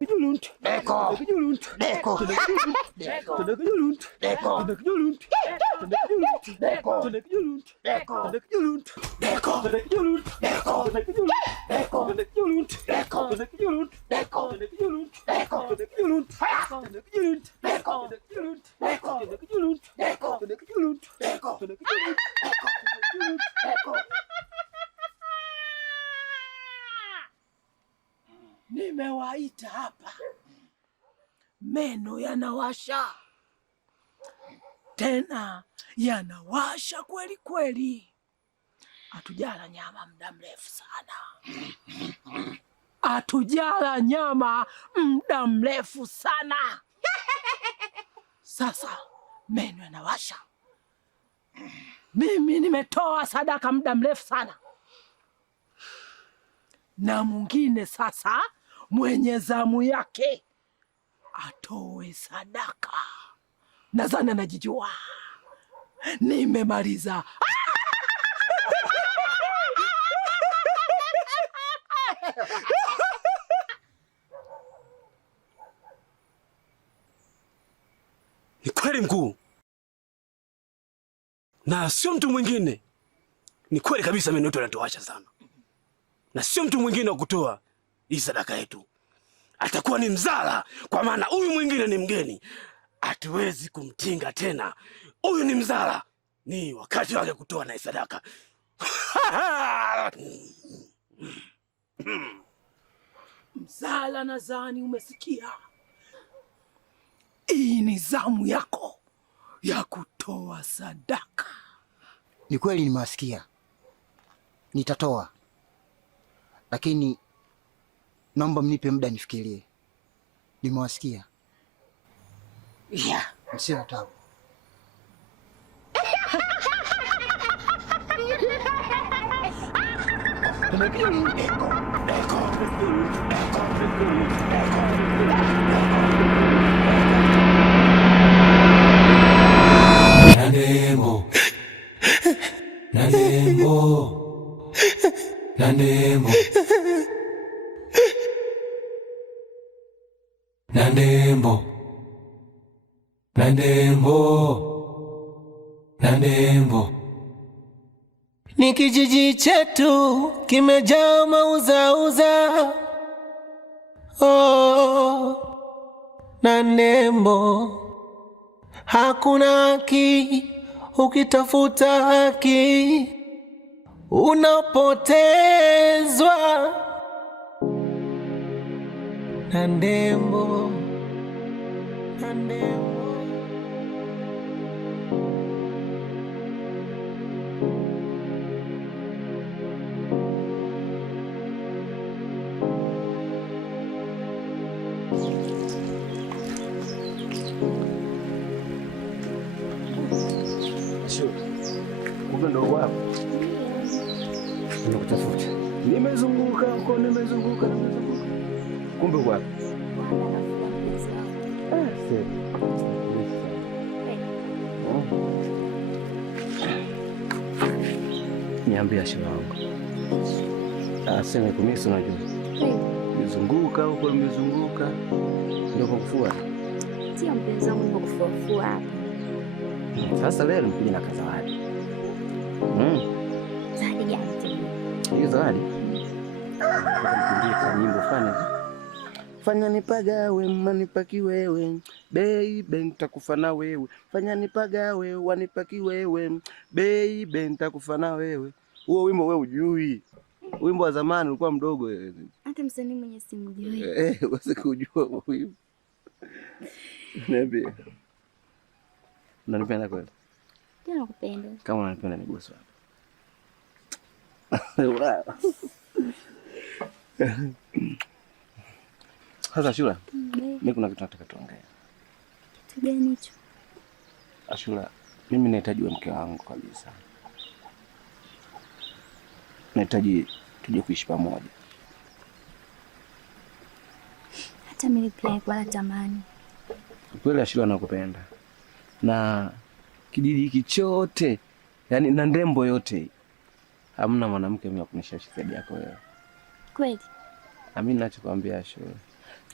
Juluntu. Deko. Juluntu. Deko. Deko. Juluntu. Deko. Juluntu. Deko. Juluntu. Deko. Juluntu. Deko. Juluntu. Deko. Deko. Juluntu. Deko. Juluntu. Deko. Juluntu. Deko. Juluntu. Juluntu. Deko. Juluntu. Deko. Juluntu. Deko. Juluntu. Deko. Deko. Nimewaita hapa, meno yanawasha, tena yanawasha kweli kweli. Hatujala nyama muda mrefu sana, hatujala nyama muda mrefu sana. Sasa meno yanawasha. Mimi nimetoa sadaka muda mrefu sana, na mwingine sasa mwenye zamu yake atoe sadaka. Nadhani anajijua. Nimemaliza. Ni kweli mkuu, na sio mtu mwingine. Ni kweli kabisa, meno yetu yanatuacha sana, na sio mtu mwingine wa kutoa hii sadaka yetu. Atakuwa ni mzala, kwa maana huyu mwingine ni mgeni, hatuwezi kumtinga tena. Huyu ni mzala, ni wakati wake kutoa na sadaka. Mzala, nadhani umesikia. Hii ni zamu yako ya kutoa sadaka. Ni kweli nimewasikia, nitatoa, lakini naomba mnipe muda nifikirie. Nimewasikia. Yeah. Msio tabu. Nandembo. Nandembo. Nandembo. Nandembo. Nandembo. Nandembo. Ni kijiji chetu kimejaa mauzauza. Oh, Nandembo. Hakuna haki, ukitafuta haki unapotezwa. Nandembo. Nandembo. Kumbe ndo wapo. Nimekutafuta. Nimezunguka huko, nimezunguka. Kumbe wapo. Niambia shida yangu. Sema kumisi, unajua. Nimezunguka huko, nimezunguka. Ndio kufua. Sio mpenzi wangu, ndio kufua hapa. Sasa leo nimekuja na kazawadi. Zawadi gani tena? Hiyo zawadi. Nikimbia nyimbo fani. Fanya nipagawe, manipaki wewe. Baby nitakufa na wewe. Fanya nipagawe, wanipaki wewe. Baby nitakufa na wewe. Huo wimbo wewe hujui. Wimbo wa zamani ulikuwa mdogo wewe. Hata msanii mwenye simjui. Uweze kujua huo wimbo. Niambie. Unanipenda kweli? Ndio nakupenda. Kama unanipenda nigusa. Sasa Ashura, mimi kuna kitu nataka tuongee. Kitu gani hicho? Ashura, mimi nahitaji mke wangu kabisa. Nahitaji tuje kuishi pamoja. Hata mimi pia kwa natamani. Kweli Ashura, nakupenda. Na kijiji hiki chote, yani Nandembo yote, hamna mwanamke mimi akunishawishi zaidi yako wewe. Kweli? Na mimi ninachokuambia Ashura,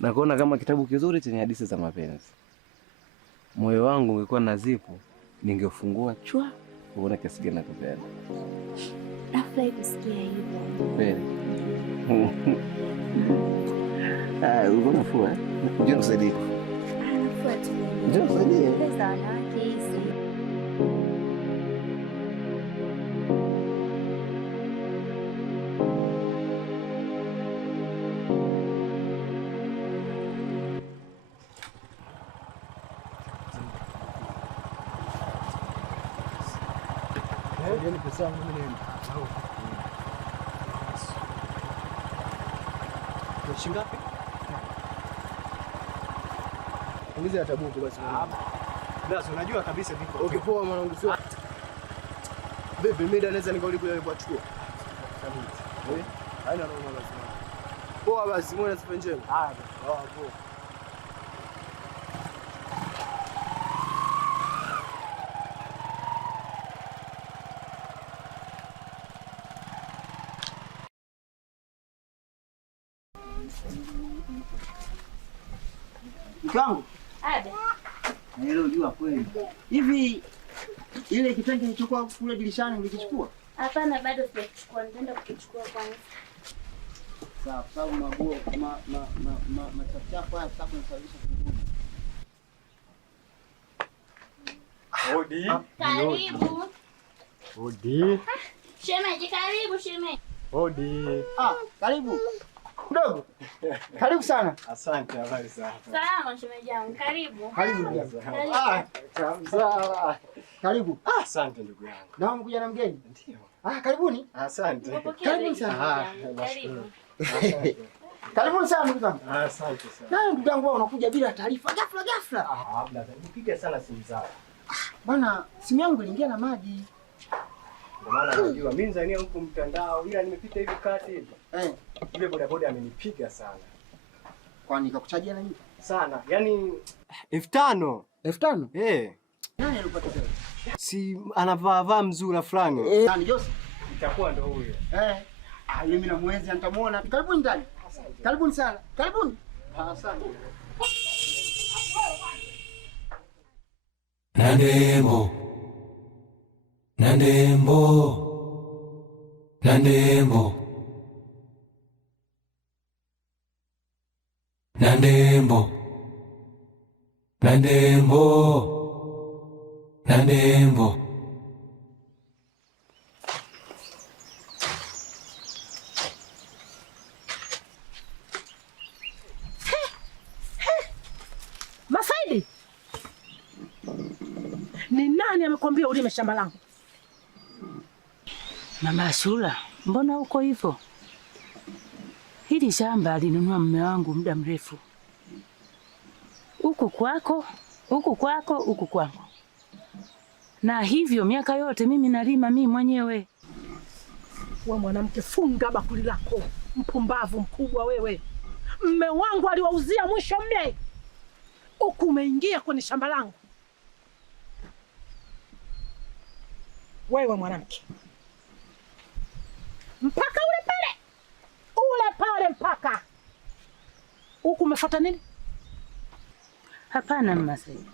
na kuona kama kitabu kizuri chenye hadithi za mapenzi. Moyo wangu ungekuwa na zipu, ningefungua chwa kuona kiasi gani nakupenda. Nafurahi kusikia hivyo. Kweli. Uko nafua? Njoo nisaidie. Nafua tu. Njoo nisaidie. Pesa wanawake hizi. Yaani pesa yangu mimi nenda. Ni shilingi ngapi? Ongeza hata buku basi. Basi unajua kabisa viko. Okay, poa mwanangu sio. Bebe mimi naweza nikaulikuja kuachukua. Haina noma basi. Poa basi, mwana sifa njema. Poa. Mkangu. Abe. Leo jua kweli. Hivi ile kitenge kilichokuwa kule dirishani ulikichukua? Hapana, bado sijachukua. Nitaenda kukichukua kwanza. Sawa, sababu maguo machafu haya sasa kunasababisha kuguna. Hodi. Karibu. Hodi. Shemeji, karibu shemeji. Hodi. Karibu. Mdogo. Karibu sana. Asante, habari sana. Salama shemeji yangu, karibu. Karibu ndugu. Sawa. Karibu. Asante ndugu yangu. Na umekuja na mgeni? Ndio. Karibuni. Asante. Karibu sana. Karibu. Karibuni sana ndugu zangu. Asante sana. Na ndugu yangu unakuja bila taarifa ghafla. Labda nipiga sana simu zao. Bwana, simu yangu iliingia na maji. Ndio maana najua mimi nzania huko mtandao ila nimepita hivi kati hivi. Yule bodaboda amenipiga sana. Kwani kakuchajia nini? Sana. Yaani 5,000. 5,000? Nani alipata pesa? Si anavaa mzura fulani. Nani Jose? Itakuwa ndo huyo. Mimi na mwezi nitamuona. Karibuni ndani. Karibuni sana. Karibuni. Asante. Nandembo. Masaidi, ni nani amekwambia ulime shamba langu? Mama Ashura, mbona uko hivyo? Hili shamba alinunua mume wangu muda mrefu. Huku kwako, huku kwangu. Na hivyo miaka yote mimi nalima mimi mwenyewe. Wewe mwanamke, funga bakuli lako. Mpumbavu mkubwa wewe. Mume wangu aliwauzia mwisho mle. Huku umeingia kwenye shamba langu. Wewe mwanamke. Mpaka ule pale mpaka. Huku umefuata nini? Hapana Mama Saidi.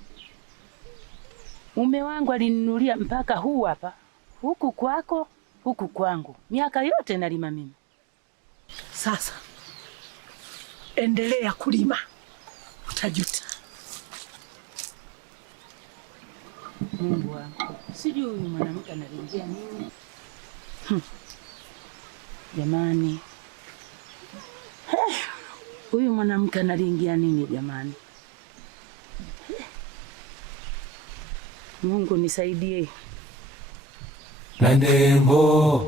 Mume wangu alininunulia mpaka huu hapa. Huku kwako, huku kwangu. Miaka yote nalima mimi. Sasa endelea kulima. Utajuta. Mungu wangu. Sijui huyu mwanamke analingia nini. Jamani. Huyu mwanamke analingia nini jamani? Mungu nisaidie. Nandembo.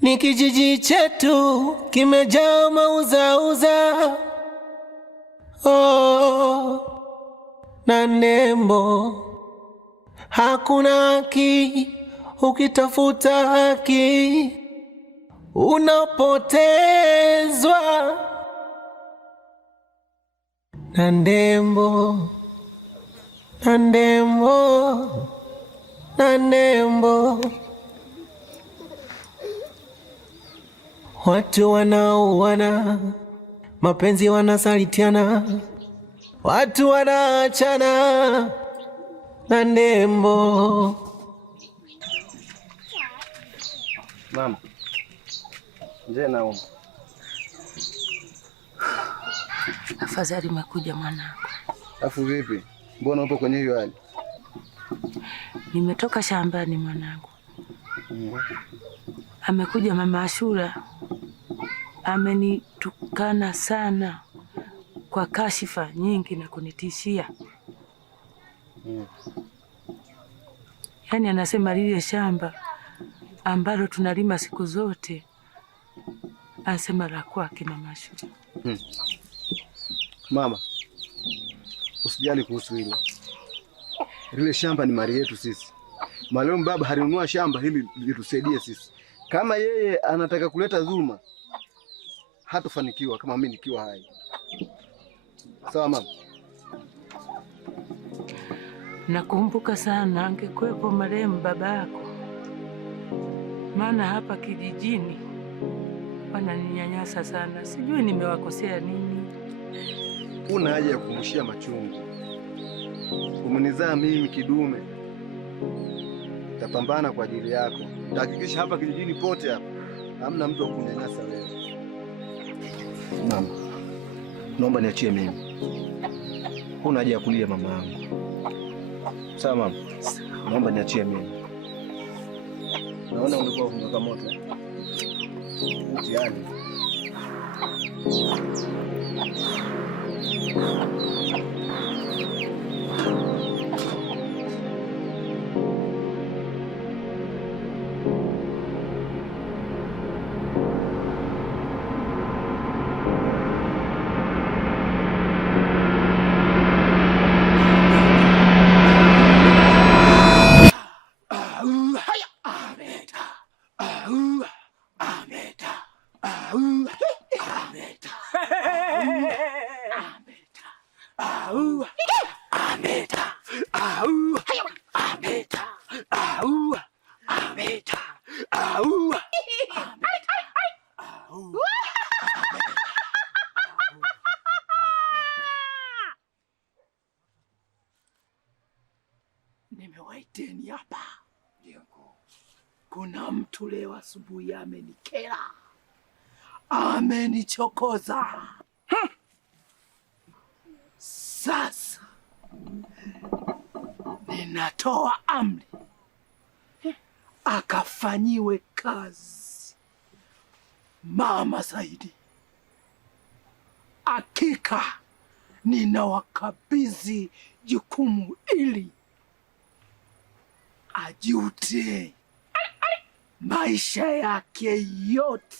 Ni kijiji chetu kimejaa mauzauza. Nandembo. Hakuna haki, ukitafuta haki unapotezwa. Nandembo. watu wanaoana, mapenzi wanasalitiana, watu wanaachana na Ndembo. Mama, njoo naomba. Afadhali umekuja mwanangu. Afu vipi? Mbona upo kwenye hiyo hali? Nimetoka shambani mwanangu. Amekuja mama Ashura, amenitukana sana kwa kashifa nyingi na kunitishia. Yaani anasema lile shamba ambalo tunalima siku zote, anasema la kwake mama Ashura. Mama, usijali kuhusu hilo. Lile shamba ni mali yetu sisi. Malum baba halinunua shamba hili litusaidie sisi. Kama yeye anataka kuleta dhulma, hatofanikiwa kama mimi nikiwa hai. Sawa mama? Nakumbuka sana angekuwepo marehemu baba yako, maana hapa kijijini wananinyanyasa sana. Sijui nimewakosea nini. Una haja ya kumshia machungu. Umenizaa mimi kidume. Tapambana kwa ajili yako. Tahakikisha hapa kijijini pote hapa hamna mtu wa kunyanyasa wewe. Mama, naomba niachie mimi. Una haja ya kulia mama yangu. Sawa mama? Naomba niachie mimi. Naona ulikuwa unatoka moto. Utiani. Nimewaiteni hapa. Kuna mtu leo asubuhi amenikera, amenichokoza. Sasa ninatoa amri akafanyiwe kazi Mama Saidi. Hakika ninawakabidhi jukumu ili ajute maisha yake yote.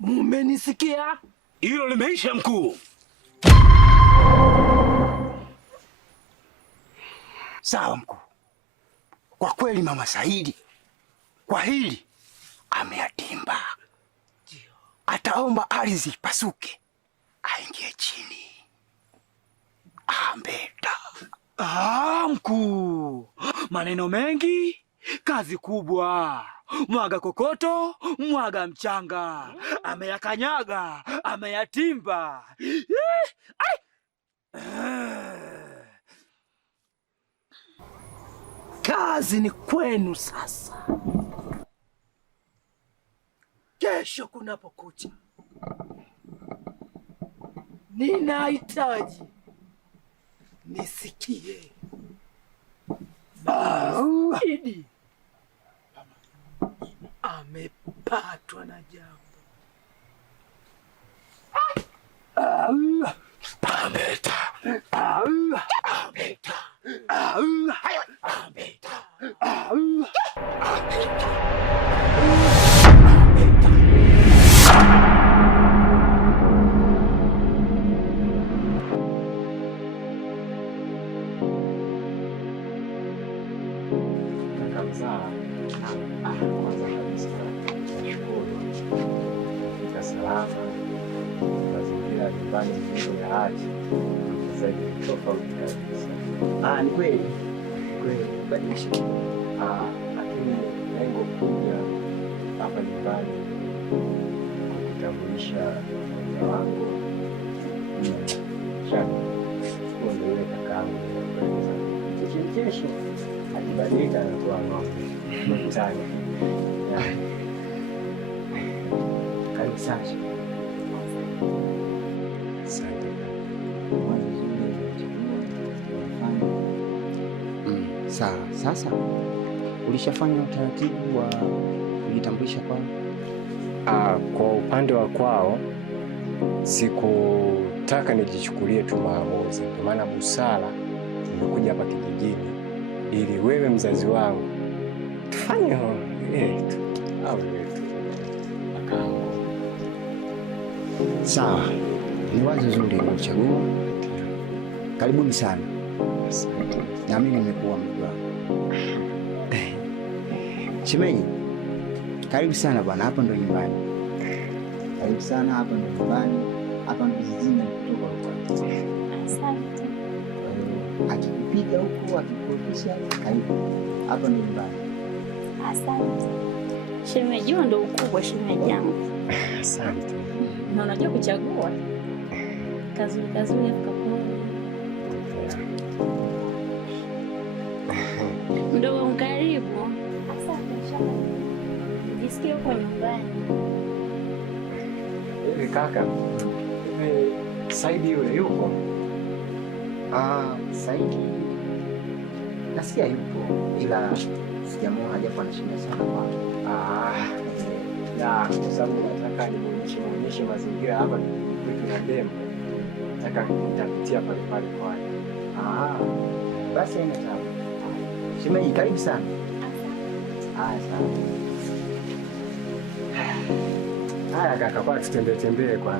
Mumenisikia? Hilo limeisha mkuu. Sawa mkuu. Kwa kweli Mama Saidi kwa hili ameatimba. Ataomba ardhi pasuke aingie chini. Ambeta. Mkuu, maneno mengi, kazi kubwa. Mwaga kokoto, mwaga mchanga. Ameyakanyaga, ameyatimba. Kazi ni kwenu sasa. Kesho kunapokucha, ninahitaji nisikie Saidi amepatwa na jambo. Ni kweli. Kweli. Badilisha. Lakini lengo kubwa hapa ni nyumbani kutambulisha mmoja wangu ndio kakaangu kesho akibadilika anakuwa ng'ombe mtani. Karibu sana. Asante. Sawa. Sasa ulishafanya utaratibu wa kujitambulisha kwao? Kwa upande wa kwao sikutaka nijichukulie tu maamuzi, kwa maana busara nimekuja hapa kijijini ili wewe mzazi wangu tufanye yetu au yetu akaangu. Sawa, ni wazo zuri ulichagua. Karibuni sana. Na mimi nimekuwa mjua. Shemeji, karibu sana bwana, hapa ndo nyumbani. Karibu sana, hapa ndo nyumbani. Hapa ndo kijijini kutoka huko. Asante. Akikupiga huko, akikupisha, karibu. Hapa ndo nyumbani. Asante. Shemeji ndo ukubwa shemeji yangu. Asante. Na unajua kuchagua. Kazuri hapo. Mdogo mkaribu. Asante sana. Nisikie uko nyumbani. Hivi kaka, Saidi yule yuko? Saidi nasikia yupo, ila sijamuona hajapo anashinda sana kwa. Kwa sababu nataka nimuonyeshe mazingira hapa kwetu na demo. Nataka nitapitia pale kwake. Basi haina tabu. Shemeji, karibu sana. Sawa. Haya kaka, kwa tutembee kwa.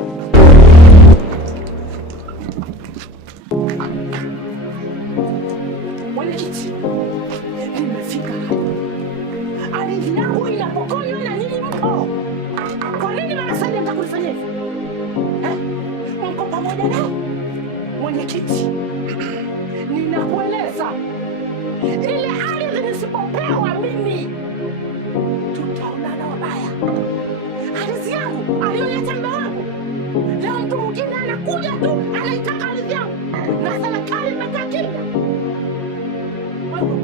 Mwenyekiti, nimefika hapa. Ardhi yangu inapokonywa na nyinyi mko. Kwa nini mama Saidi mtakulifanyia hivyo? Mko pamoja nao? Mwenyekiti, ninakueleza ile ardhi nisipopewa mimi tutaonana wabaya. Ardhi yangu aliyoiacha mume wangu, leo mtu mwingine anakuja tu anaitaka ardhi yangu na serikali imekaa kimya. Wewe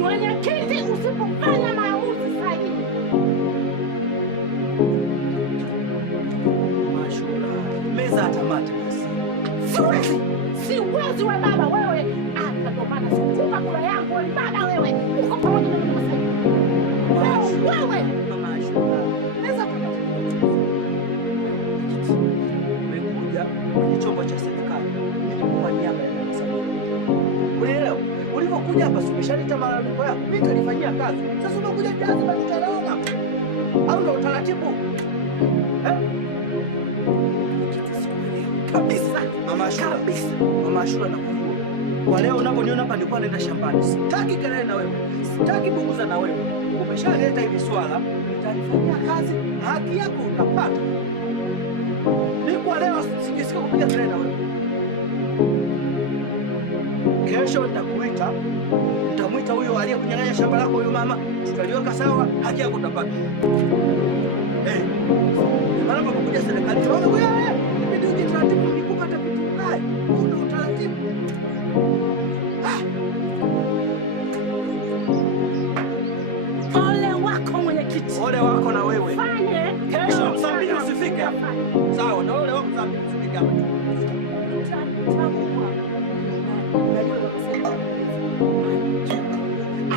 mwenyekiti, usipofanya maamuzi sahihi, meza tamati. Siwezi we baba wewe, ndio maana sikupa kula yangu wewe baba wewe. Uko pamoja na mimi sasa. Wewe meza tamati. Umekuja kwenye chombo cha serikali. Mimi kwa niaba ya Mama Samia. Wewe ulipokuja hapa umeshaleta malalamiko yako. Mimi nilifanyia kazi. Sasa unakuja jazi bali taraona. Au ndo utaratibu? Kabisa. Mama Ashura nakujua. Kwa leo unaponiona hapa nilikuwa naenda shambani. Sitaki kelele na wewe. Sitaki buguza na wewe. Umeshaleta hivi swala, nitalifanyia kazi, haki yako utapata. Mimi kwa leo sijisikia kupiga kelele na wewe. Kesho nitakuita. Nitamwita huyo aliyekunyang'anya shamba lako huyo mama. Tutaliweka sawa, haki yako utapata. Mara unapokuja serikali, unaona wewe ndio utaratibu nikupata vitu mbaya. Huu ndio utaratibu. Ole wako mwenyekiti. Ole wako na wewe. Fanye. Kesho Msambili usifike hapa. Sawa, na ole wako Msambili usifike hapa.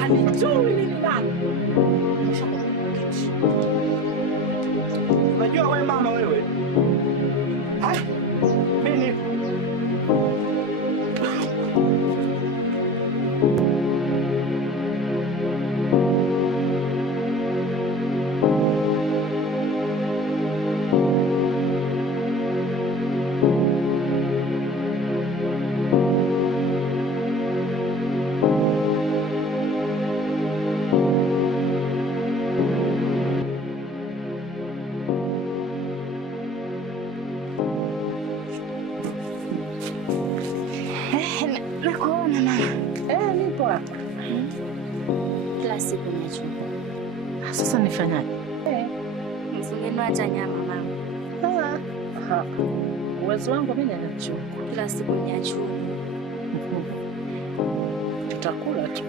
Anijui nini nani. Unajua wewe mama wewe. Hai. Mimi nakuona mama. Nipo hapa. Kila siku nachunga. Sasa nifanyaje? Msingenua hata nyama mama. Uwezo wangu mimi ni chungu. Kila siku ni chungu. Tutakula tu.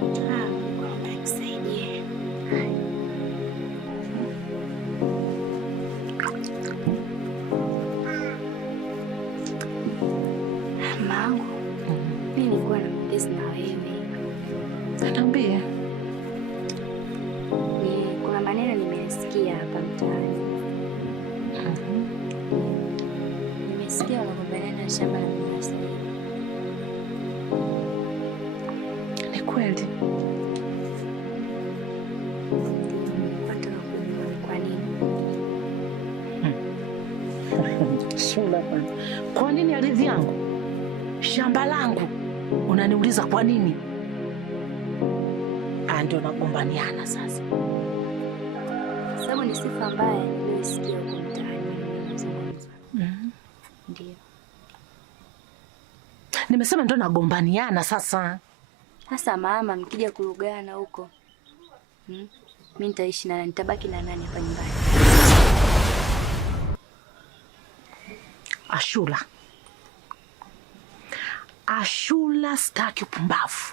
Mungu akusaidie. Mangu, mimi nilikuwa na maongezi na wewe. Niambie. Kuna maneno nimesikia hapa mtaani. Nimesikia wanagombana na shamba la mnasi. Ni kweli? Kwa nini? Shula bwana. Kwa nini ardhi yangu? Shamba langu. Unaniuliza kwa nini? Ndio nagombaniana sasa. Sababu ni sifa mbaya niliyosikia huko mtaani. Ndio. Nimesema ndio nagombaniana sasa. Sasa mama, mkija kurugana huko. Mimi nitaishi na nitabaki na nani hapa nyumbani? Ashula, sitaki upumbavu.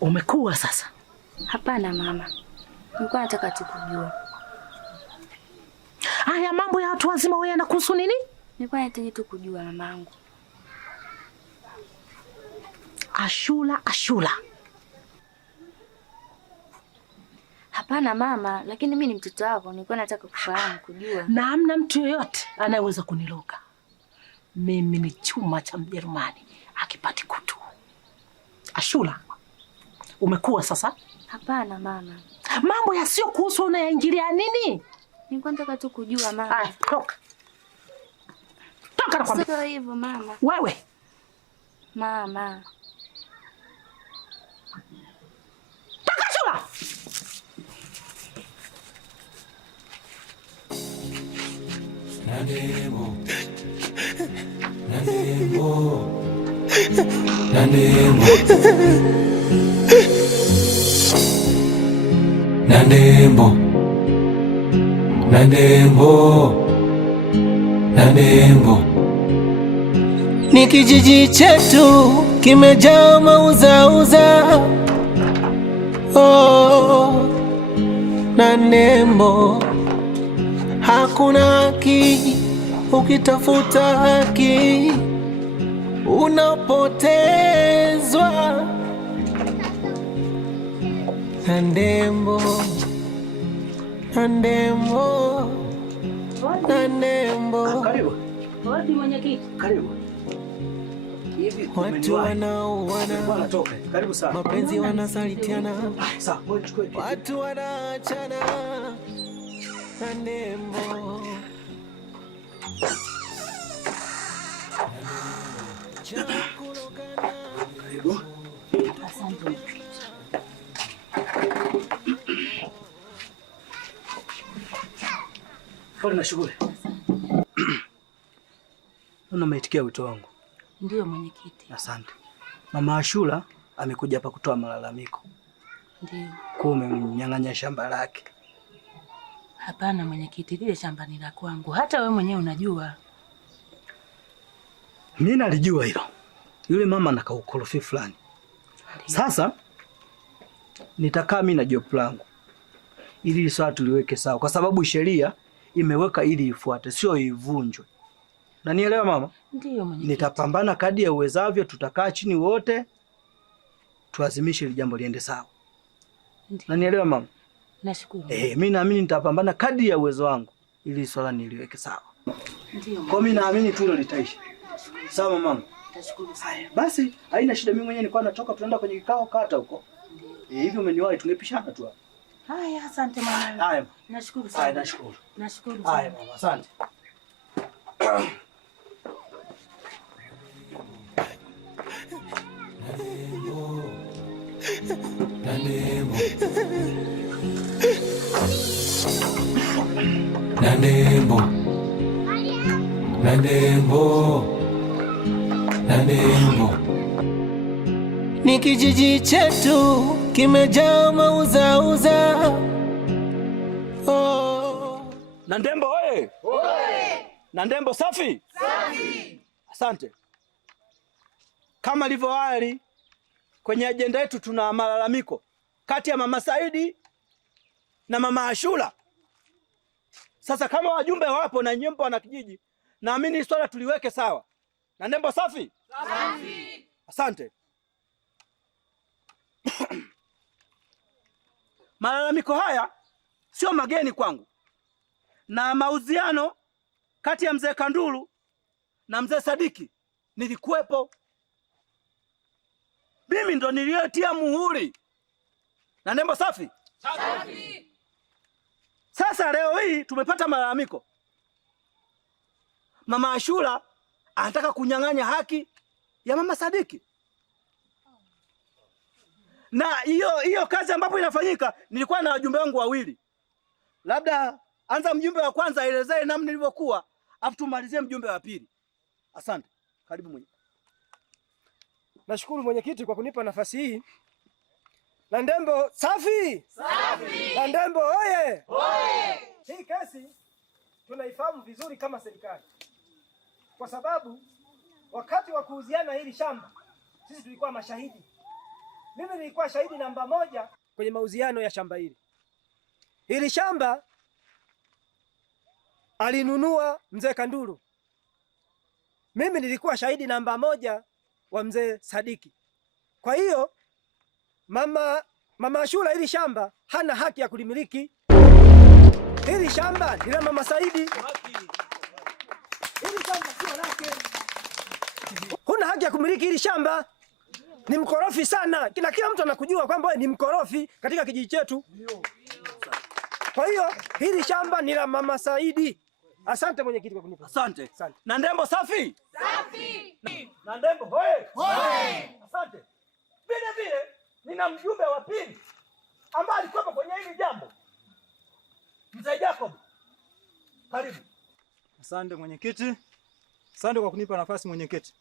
Umekuwa sasa? Hapana mama. Nilikuwa nataka tu kujua. Haya mambo ya watu wazima wewe yanakuhusu nini? Nilikuwa nataka tu kujua mamangu. Ashula. Hapana mama, lakini mimi ni mtoto wako, nilikuwa nataka kufahamu, kujua. Na hamna mtu yoyote anayeweza kuniloga. Mimi ni chuma cha Mjerumani, akipati kutu. Ashula, umekuwa sasa? Hapana mama. Mambo yasiyo kuhusu unayaingilia nini? Nilikuwa nataka tu kujua mama. Haya, toka. Toka na kwambia. Sio hivyo mama. Wewe. Mama. Toka Ashula. Nandemo. Ni kijiji chetu kimejaa mauzauza. Oh, Nandembo, hakuna haki, ukitafuta haki unapotezwa. Nandembo. Karibu. Wapi mwenyekiti? Karibu. Watu wanaoana, Karibu sana. mapenzi wanasalitiana, Sawa, chukue kiti. watu wanaachana. Nandembo. Karibu. Asante. Pole na shughuli. Umeitikia wito wangu? Ndio mwenyekiti. Asante. Mama Ashura amekuja hapa kutoa malalamiko. Ndio. Kwa umemnyang'anya shamba lake. Hapana mwenyekiti, lile shamba ni la kwangu. Hata wewe mwenyewe unajua. Mimi nalijua hilo. Yule mama ana kaukorofi fulani. Sasa nitakaa mimi na job langu ili swala tuliweke sawa, kwa sababu sheria imeweka ili ifuate, sio ivunjwe. Na nielewa mama? Ndio mwenyekiti. Nitapambana kadri ya uwezavyo, tutakaa chini wote tuazimishe ili jambo liende sawa. Ndiyo. Na nielewa mama? Nashukuru. Mimi naamini nitapambana kadri ya uwezo wangu ili swala niliweke sawa. Ndio. Kwa mimi naamini tu hilo litaisha. Sawa mama? Nashukuru sana. Basi haina shida, mimi mwenyewe nilikuwa natoka, tunaenda kwenye kikao kata huko. Ndio. Hivi umeniwahi, tungepishana tu hapa. Haya, asante mwanangu. Haya. Nashukuru sana. Haya, nashukuru. Nashukuru sana. Haya mama, asante. Nandembo. Ni kijiji chetu kimejaa mauzauza. Na Ndembo oye! Na Ndembo safi? Asante. Kama ilivyo awali, kwenye ajenda yetu tuna malalamiko kati ya Mama Saidi na Mama Ashura. Sasa kama wajumbe wapo na nyembo wana kijiji, naamini swala tuliweke sawa. Na Ndembo safi? Safi. Asante. Malalamiko haya sio mageni kwangu, na mauziano kati ya mzee Kanduru na mzee Sadiki nilikuwepo. Mimi ndo niliyetia muhuri. Na Ndembo safi? Safi. Sasa leo hii tumepata malalamiko. Mama Ashura anataka kunyang'anya haki ya Mama Sadiki. Na hiyo kazi ambapo inafanyika, nilikuwa na wajumbe wangu wawili. Labda anza mjumbe wa kwanza aelezee namna nilivyokuwa, afu tumalizie mjumbe wa pili. Asante. Karibu mwenye. Nashukuru mwenyekiti kwa kunipa nafasi hii. Na Ndembo safi? Safi. Na Ndembo oye! Oye! Hii kesi tunaifahamu vizuri kama serikali, kwa sababu wakati wa kuuziana hili shamba sisi tulikuwa mashahidi. Mimi nilikuwa shahidi namba 1 kwenye mauziano ya shamba hili. Hili shamba alinunua mzee Kanduru. Mimi nilikuwa shahidi namba 1 wa mzee Sadiki. Kwa hiyo Mama Ashura hili shamba hana haki ya kulimiliki. Hili shamba ni la Mama Saidi. Hili shamba sio lake. Huna haki ya kumiliki hili shamba. Ni mkorofi sana. Kila mtu anakujua kwamba wewe ni mkorofi katika kijiji chetu. Kwa hiyo hili shamba ni la Mama Saidi. Asante mwenyekiti kwa kunipa. Asante. Na Ndembo safi? Safi. Na Ndembo hoye! Hoye! Asante. Vile nina mjumbe wa pili ambaye alikuwa kwenye hili jambo. Mzee Jacob. Karibu. Asante mwenyekiti. Asante kwa kunipa nafasi mwenyekiti.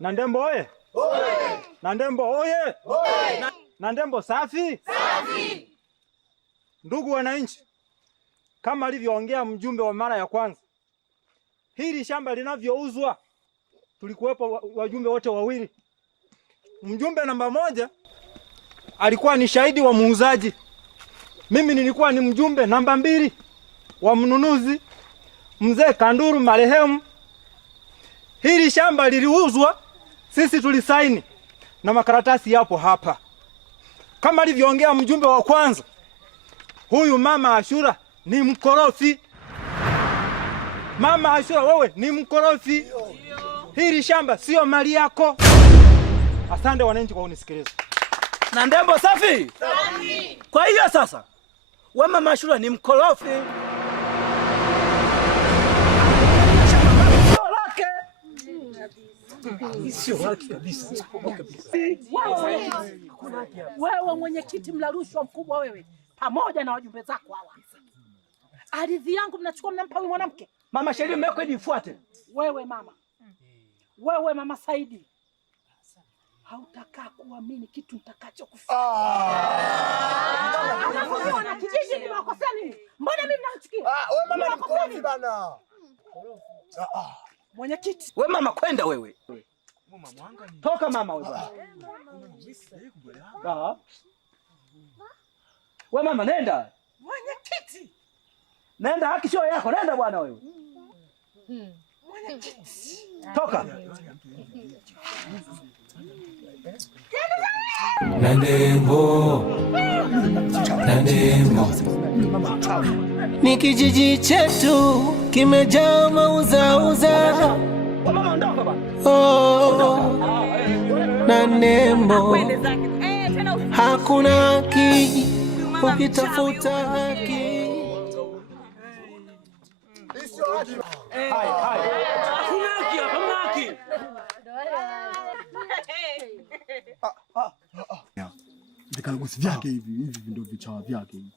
Na Ndembo hoye! Hoye! Na Ndembo hoye! Hoye! Na Ndembo safi? Safi. Ndugu wananchi, kama alivyoongea mjumbe wa mara ya kwanza, hili shamba linavyouzwa tulikuwepo wajumbe wote wawili. Mjumbe namba 1 alikuwa ni shahidi wa muuzaji. Mimi nilikuwa ni mjumbe namba 2 wa mnunuzi, mzee Kanduru marehemu. Hili shamba liliuzwa, sisi tulisaini na makaratasi yapo hapa. Kama alivyoongea mjumbe wa kwanza, huyu Mama Ashura ni mkorofi. Mama Ashura, wewe ni mkorofi. Hili shamba sio mali yako. Asante wananchi kwa unisikiliza. Na Ndembo safi? Safi. Kwa hiyo sasa, wewe Mama Ashura ni mkorofi. Sio haki kabisa. Wewe mwenyekiti mla rushwa mkubwa wewe, pamoja na wajumbe zako hawa. Ardhi yangu mnachukua mnampa huyu mwanamke. Mama sheria mmeko ifuate. Wewe mama. Wewe Mama Saidi. Hautakaa kuamini kitu nitakacho kufanya. Anafunua na kijiji nimewakosea nini? Mbona mimi mnachukia? Wewe mama ni mkorofi bana. Mwenyekiti. Wewe mama kwenda wewe. Toka mama wewe bwana. Wewe mama nenda. Mwenyekiti. Nenda, haki sio yako, nenda bwana wewe. Mwenyekiti. Toka. Na Ndembo, na Ndembo, ni kijiji chetu kimejaa mauzauza. Oh, na Ndembo, hakuna haki ukitafuta haki. Vikaguzi vyake hivi ndio vichawa vyake hivi.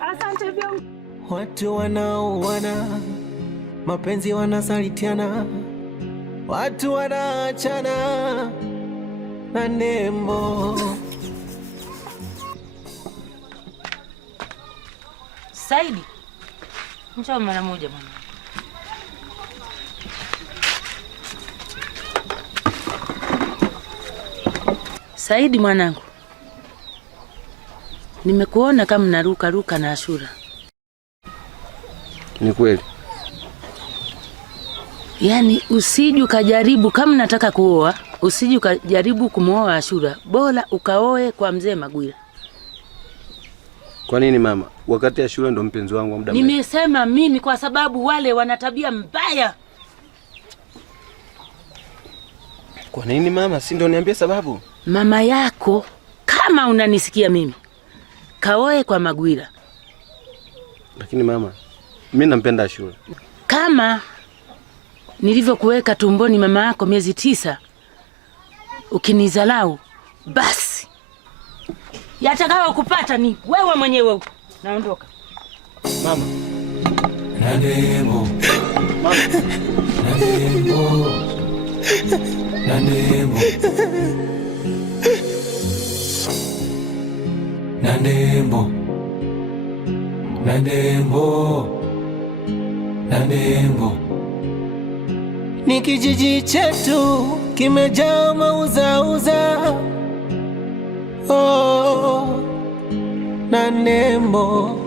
Asante viongozi. Watu wanaoana, mapenzi wanasalitiana, watu wanaachana. Na Ndembo Saidi, njoo mara moja mwana. Saidi mwanangu, nimekuona kama naruka ruka na Ashura. Ni kweli? Yaani usije ukajaribu kama nataka kuoa, usije ukajaribu kumwoa Ashura. Bora ukaoe kwa mzee Magwira. Kwa nini mama? Wakati Ashura ndo mpenzi wangu wa muda mrefu. Nimesema mimi kwa sababu wale wana tabia mbaya. Kwa nini mama? Si ndo niambie sababu. Mama yako kama unanisikia mimi, kaoe kwa Magwira. Lakini mama, mimi nampenda Ashura. Kama nilivyokuweka tumboni mama yako miezi 9, ukinizalau basi yatakao kupata ni wewe mwenyewe. Naondoka. Mama. Nandemo. Mama. Nandemo. Nandemo. Nandemo. Nandemo. Nandemo. Ni kijiji chetu kimejaa mauzauza. Oh, Nandemo.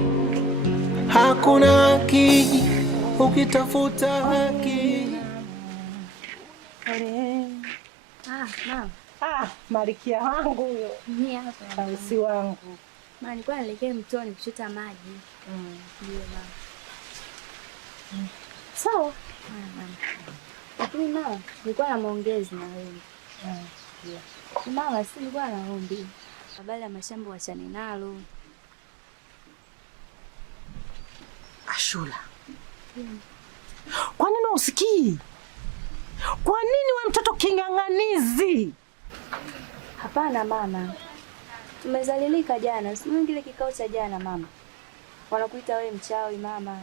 Hakuna haki ukitafuta haki. Malikia wangu huyo. Ni hapa. Tausi wangu. Mama nilikuwa naelekea mtoni kuchota maji. Ndio mama. Sawa. Mama. Lakini mama, nilikuwa na maongezi na wewe. Ndio. Mama, si nilikuwa naombi. Habari ya mashamba wachane nalo. Ashura. Kwa nini usikii? Kwa nini wewe mtoto king'ang'anizi? Hapana mama. Tumezalilika jana. Sio kile kikao cha jana mama. Wanakuita wewe mchawi mama.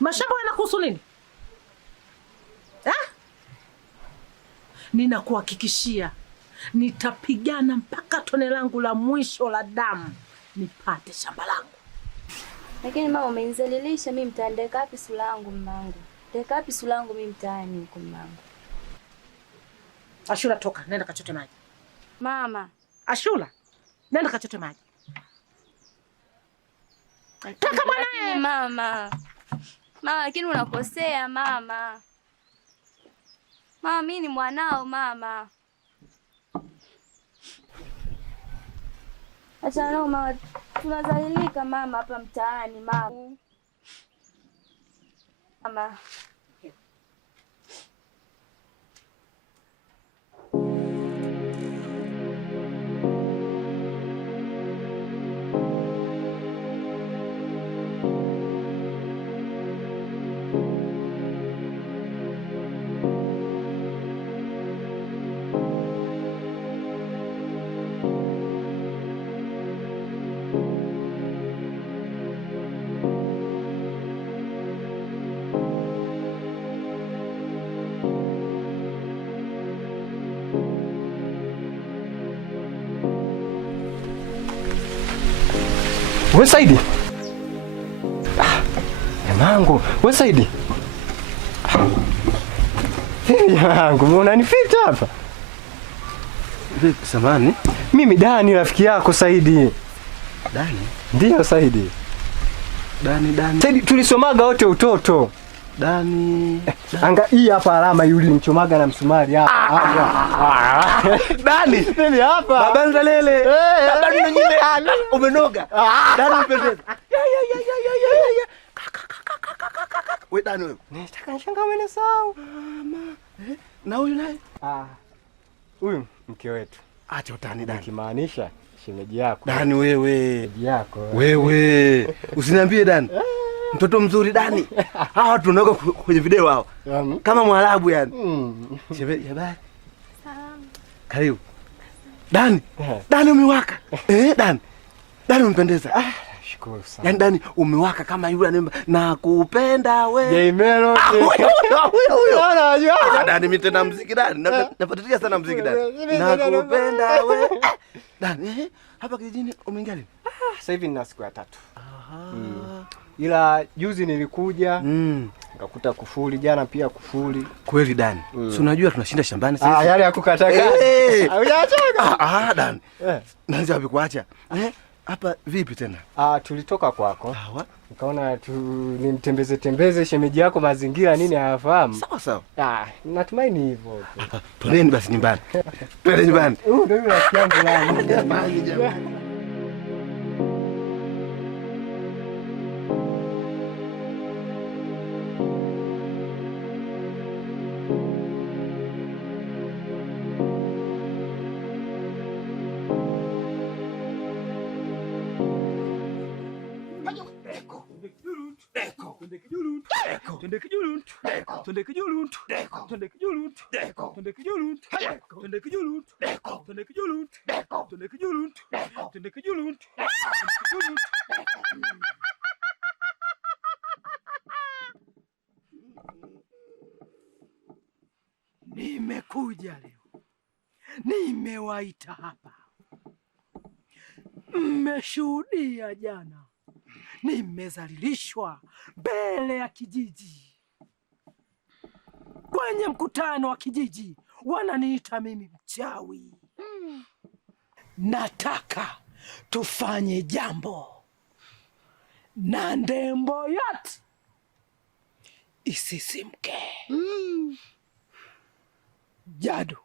Mashamba yanakuhusu nini? Ninakuhakikishia nitapigana mpaka tone langu la mwisho la damu nipate shamba langu. Lakini mama umenizalilisha mimi mtaani. Ndeka wapi sura yangu mmangu? Ndeka wapi sura yangu mimi mtaani huko mmangu? Ashura, toka, nenda kachote maji. Mama. Ashura, nenda kachote maji. Toka bwana. Mama. Mama, lakini unakosea mama. Mama, mimi ni mwanao mama. Acha nao mama, tunazalilika mama hapa mtaani mama. Mama. We Saidi. Jamangu, we Saidi. Jamangu, unanificha hapa? Vipi samani? Mimi Dani rafiki yako Saidi. Dani? Ndiyo Saidi. Dani. Saidi tulisomaga wote utoto. Dani. Anga hii hapa alama yule mchomaga na msumari hapa. Dani. Mimi hapa. Baba ndalele. Baba nyingine. Umenoga. Dani mpendeza. Ya. We Dani wewe. Nataka nishanga wewe sawa. Mama. Na huyu naye? Huyu mke wetu. Acha utani Dani. Kimaanisha shemeji yako. Dani wewe. Shemeji yako. Wewe. Usiniambie Dani. Mtoto mzuri Dani. Hawa watu wanaoga kwenye video hao. Kama Mwarabu yani. Shemeji habari? Salamu. Karibu. Dani. Dani umewaka. Dani. Dani umpendeza. Shukuru sana. Yaani Dani umewaka kama yule anaimba nakupenda wewe. Jaimelo. Huyo. Dani mimi tena muziki Dani. Nafuatilia sana muziki Dani. Nakupenda wewe. Dani, hapa kijijini umeingia lini? Sasa hivi nina siku ya 3. Aha. ila juzi nilikuja nikakuta kufuli, jana pia kufuli. Kweli Dani. Si unajua tunashinda shambani sasa. Yale ya kukataka. Haujachoka? Dani. Naanza wapi kuacha? Hapa vipi tena? Tulitoka kwako. Nikaona nimtembeze shemeji yako mazingira nini hayafahamu. Sawa. Natumaini hivyo. Twendeni basi nyumbani. Twende nyumbani. Ndio rafiki yangu lani. Jamani. Nimekuja leo, nimewaita hapa, mmeshuhudia jana nimezalilishwa mbele ya kijiji. Kwenye mkutano wa kijiji wananiita mimi mchawi. Nataka tufanye jambo na ndembo yote isisimke. Jadu,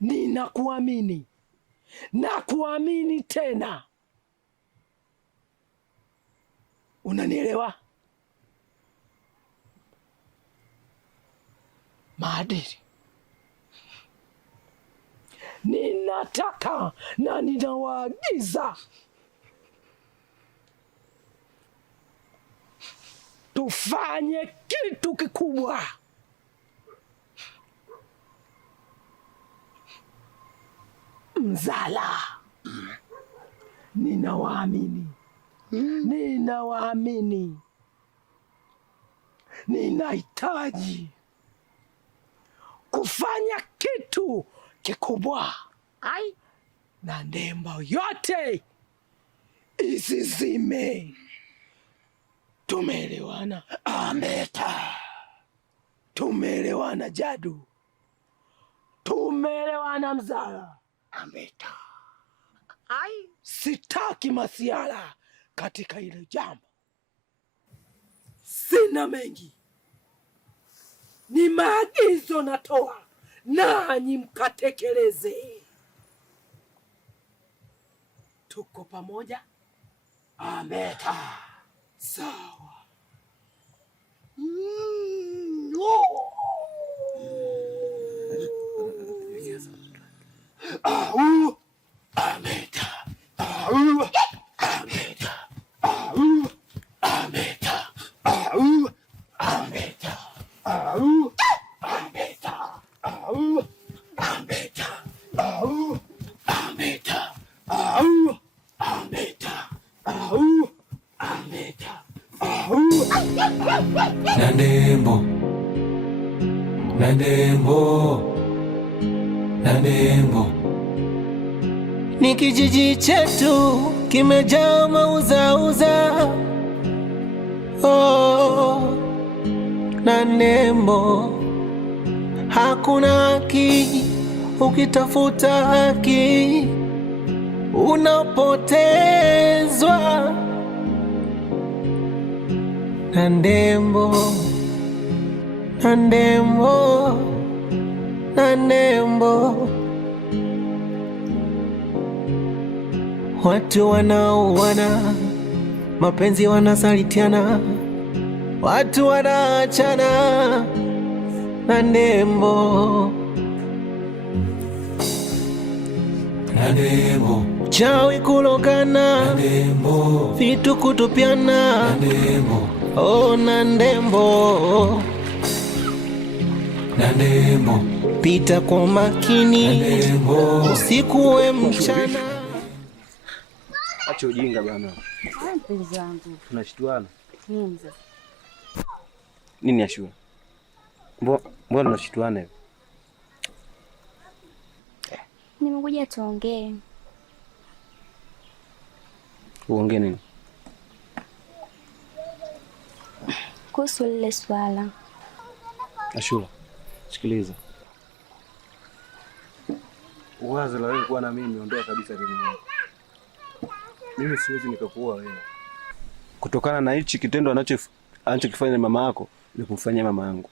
ninakuamini, nakuamini tena. Unanielewa? Maadili. Ninataka na ninawaagiza tufanye kitu kikubwa. Mzala, ninawaamini. Ninawaamini. Ninahitaji kufanya kitu kikubwa. Na ndembo yote isizime. Tumeelewana? Ambeta. Tumeelewana Jadu? Tumeelewana Mzala? Ambeta. Sitaki masiala katika ile jambo. Sina mengi, ni maagizo natoa, nanyi mkatekeleze. Tuko pamoja? Ambeta. Sawa. Ambeta. Nandembo ni kijiji chetu kimejaa mauzauza. Nandembo hakuna haki, ukitafuta haki unapotezwa. Nandembo watu wanaoana, mapenzi wanasalitiana, watu wanaachana. Nandembo chawi kulogana, vitu kutupiana. Nandembo pita kwa makini, usiku we mchana. Acha ujinga bwana. Mpenzi wangu. Tunashtuana. Mza. Nini Ashura? Mbona tunashtuana hivi? Nimekuja tuongee. Uongee nini? kuhusu lile swala. Ashura, sikiliza. Wazo la wewe kuwa na mimi ondoa kabisa dini yangu. Mimi siwezi nikakuoa wewe. Kutokana na hichi kitendo anachokifanya mama yako ni kumfanyia mama yangu.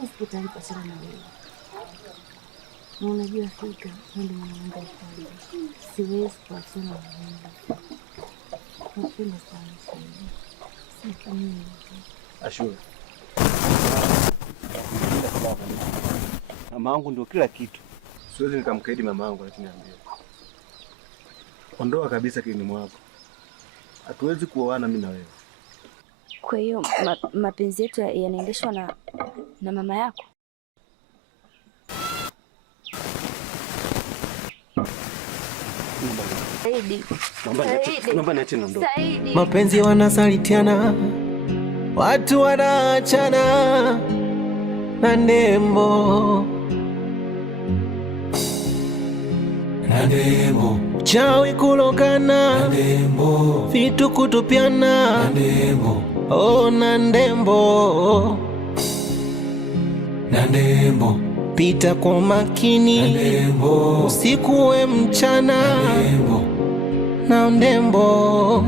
Sikutalipa sana na wewe. Na unajua fika ndio mwanangu alikuwa. Siwezi kuachana na wewe. Napenda sana. Sikamini. Ashura. Mama yangu ndio kila kitu. Siwezi nikamkaidi mama yangu lakini niambie. Ondoa kabisa kilini mwako. Hatuwezi kuoana mimi na wewe. Kwa hiyo mapenzi yetu yanaendeshwa na mama yako? Saidi. Naomba niache niondoke. Mapenzi wanasalitiana, watu wanaachana na ndembo. Chawi kulogana, vitu kutupiana, oh na ndembo. Pita kwa makini, usiku we mchana, na ndembo.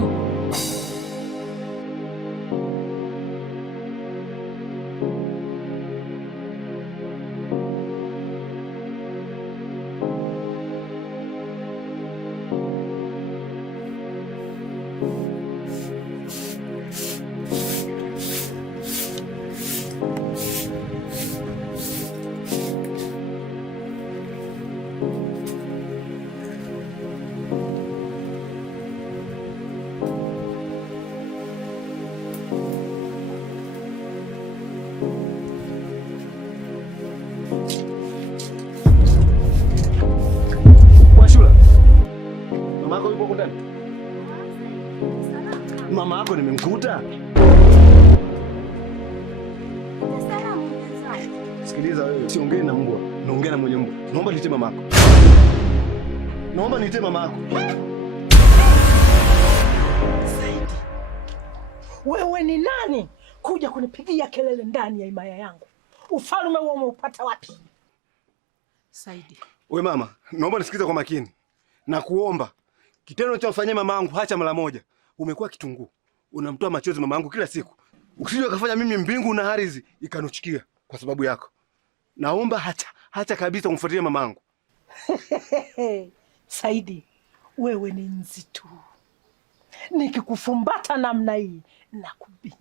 Mama yako nimemkuta. Sikiliza wewe, siongee na mbwa, naongea na mwenye mbwa. Naomba niite mama yako. Naomba niite mama yako. Saidi, wewe ni nani kuja kunipigia kelele ndani ya himaya yangu? Ufalme huo umeupata wapi? Saidi. Wewe mama, naomba nisikize kwa makini. Na kuomba kitendo cha kufanyia mama yangu hacha mara moja. Umekuwa kitunguu. Unamtoa machozi mama yangu kila siku. Ukisije ukafanya mimi mbingu na ardhi ikanuchikia kwa sababu yako. Naomba hacha kabisa kumfuatilia mama yangu. Saidi, wewe ni nzito. Nikikufumbata namna hii nakubinya.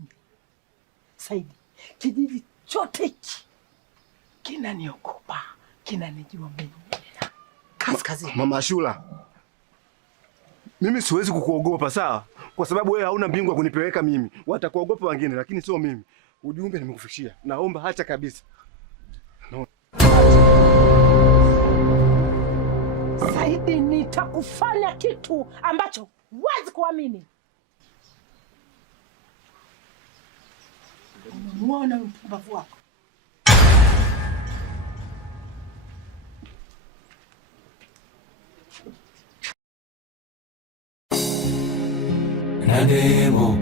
Saidi, kijiji chote hiki kinaniogopa, kinanijua mimi. Kaskazini. Mama Ashura, mimi siwezi kukuogopa sawa? Kwa sababu wewe hauna mbingu ya kunipeleka mimi. Watakuogopa wengine lakini sio mimi. Ujumbe nimekufikishia. Naomba hacha kabisa. No. Saidi, nitakufanya kitu ambacho huwezi kuamini. Muone mpumbavu wako. Nandembo,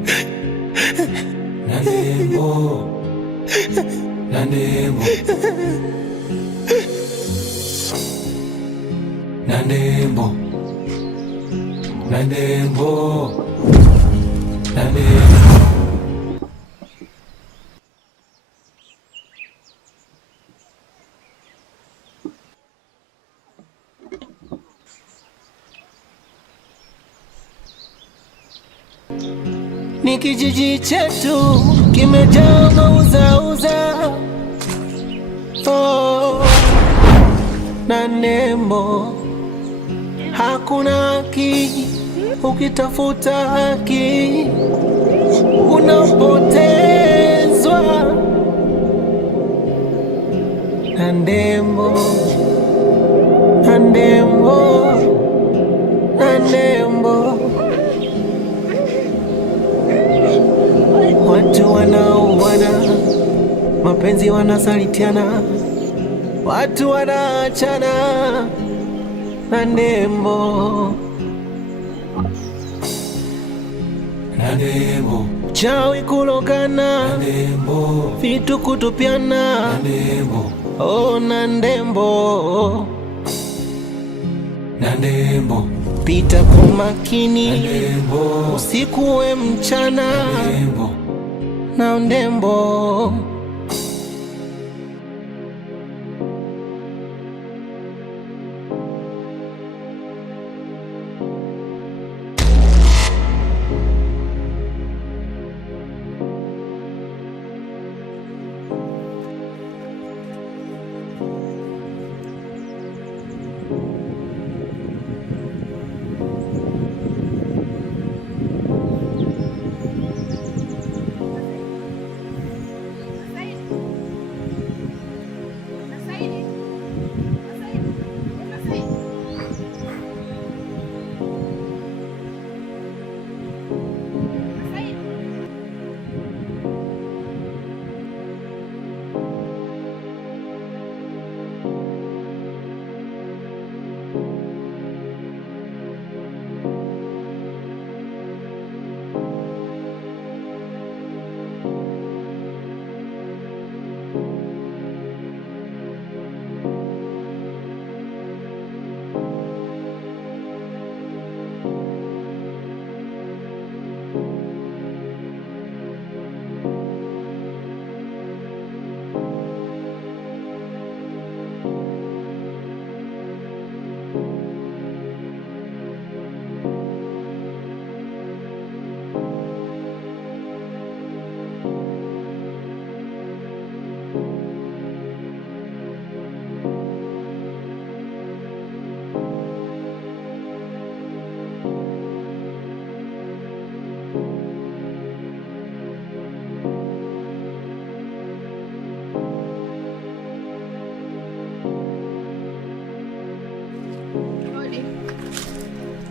ni kijiji chetu kimejaa mauzauza, oh, na nembo. Hakuna haki, ukitafuta haki unapotezwa. Na ndembo, na ndembo, na ndembo. Watu wanaoana, mapenzi wanasalitiana, watu wanaachana na ndembo. Nandembo, chawi kulogana, Nandembo, vitu kutupiana, Nandembo, oh Nandembo, Nandembo, pita kwa makini, Nandembo, usiku we mchana, Nandembo, Nandembo.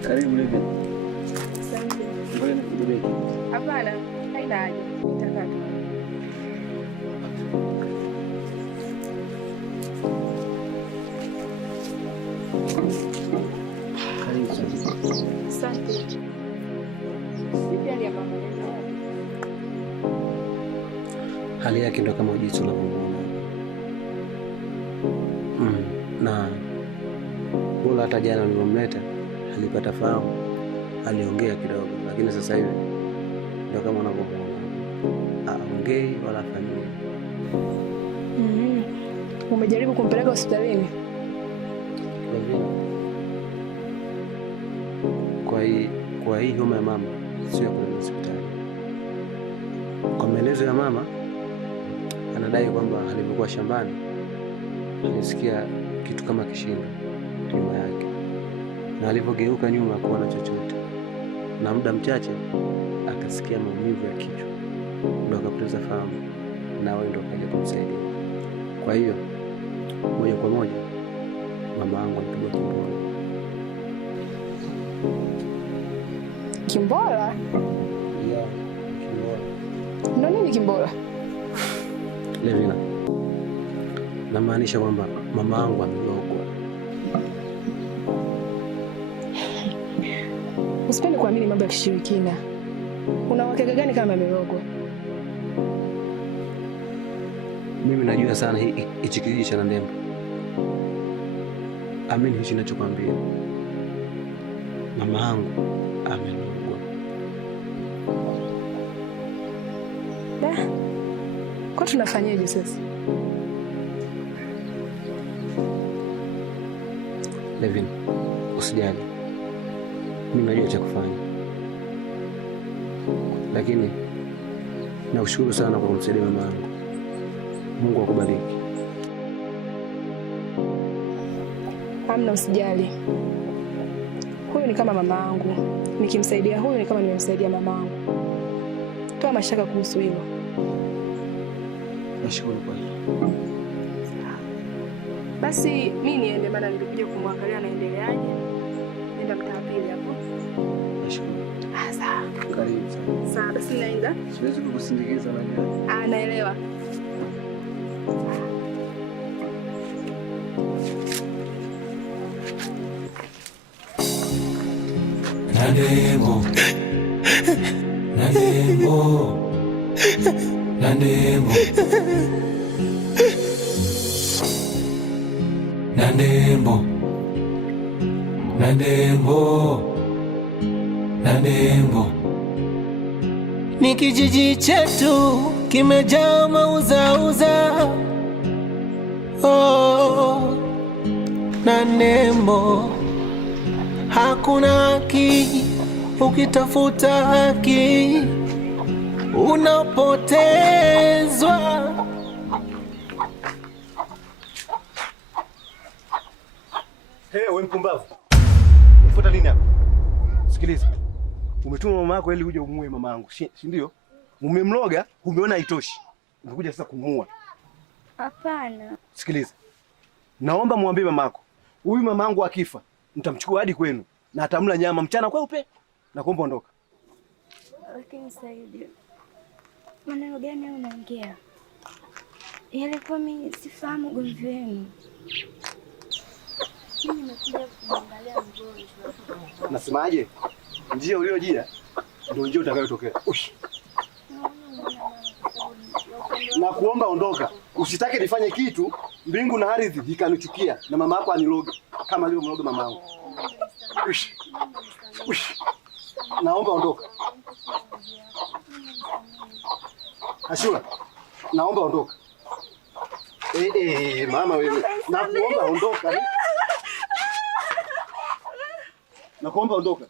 Karibu Levin. Asante. Ngoja nikubebe. Hapana, haina haja. Nitakaa tu. Karibu sana. Asante. Vipi hali ya mama? Hali yake ndo kama jicho la kumwona. Na bora hata jana nilimleta alipata fahamu, aliongea kidogo, lakini sasa hivi ndio kama unavyomuona, aongei wala afanyii. Umejaribu kumpeleka hospitalini? Kwa hii homa ya mama sio ya kwenda hospitali. Kwa maelezo ya mama, anadai kwamba alipokuwa shambani alisikia kitu kama kishindo nyuma yake, na alipogeuka nyuma hakuona chochote, na muda mchache akasikia maumivu ya kichwa, ndo akapoteza fahamu, na wewe ndo kaja kumsaidia. Kwa hiyo moja kwa moja mama yangu alipigwa kimbola. Kimbola? Yeah, kimbola. Ndio nini kimbola? Levina, namaanisha kwamba mama yangu amelogwa. Usipendi kuamini mambo ya kishirikina. Una uhakika gani kama amelogwa? Mimi najua sana hichi kijiji cha Nandembo. Amini hichi ninachokwambia. Mama yangu amelogwa. Kwa tunafanyaje sasa? Levin, usijali. Mimi najua cha kufanya. Lakini nakushukuru sana kwa kumsaidia mama yangu. Mungu akubariki. Hamna, usijali. Huyu ni kama mama yangu. Nikimsaidia huyu ni kama nimemsaidia mama yangu. Toa mashaka kuhusu hilo. Nashukuru kwa hilo. Basi mimi niende, maana nilikuja kumwangalia anaendeleaje. Nenda mtaa pili hapo. Nashukuru. Sawa. Karibu sana. Sawa, basi naenda. Siwezi kukusindikiza na gari. Naelewa. Nandembo, Nandembo. Ni kijiji chetu kimejaa mauzauza. Oh, Nandembo. Hakuna haki, ukitafuta haki unapotezwa. Hey, wewe mpumbavu. Unafuata nini hapa? Sikiliza. Umetuma mama yako ili uje umuue mama yangu, si ndio? Umemloga, umeona haitoshi. Umekuja sasa kumuua. Hapana. Sikiliza. Naomba muambie mama yako. Huyu mama yangu akifa, nitamchukua hadi kwenu na atamla nyama mchana kweupe. Na kuomba ondoka. Lakini Saidi, maneno gani unaongea? Yale kwa mimi sifahamu ugomvi wenu. Mimi nimekuja kumwangalia mgonjwa. Nasemaje? Njia uliyojia ndio njia utakayotokea. Na kuomba ondoka. Usitake nifanye kitu mbingu na ardhi ikanichukia na mama yako aniloge kama leo mloga mama yangu. Naomba ondoka. Ashura, naomba ondoka. Mama wewe. Nakuomba ondoka. Nakuomba ondoka.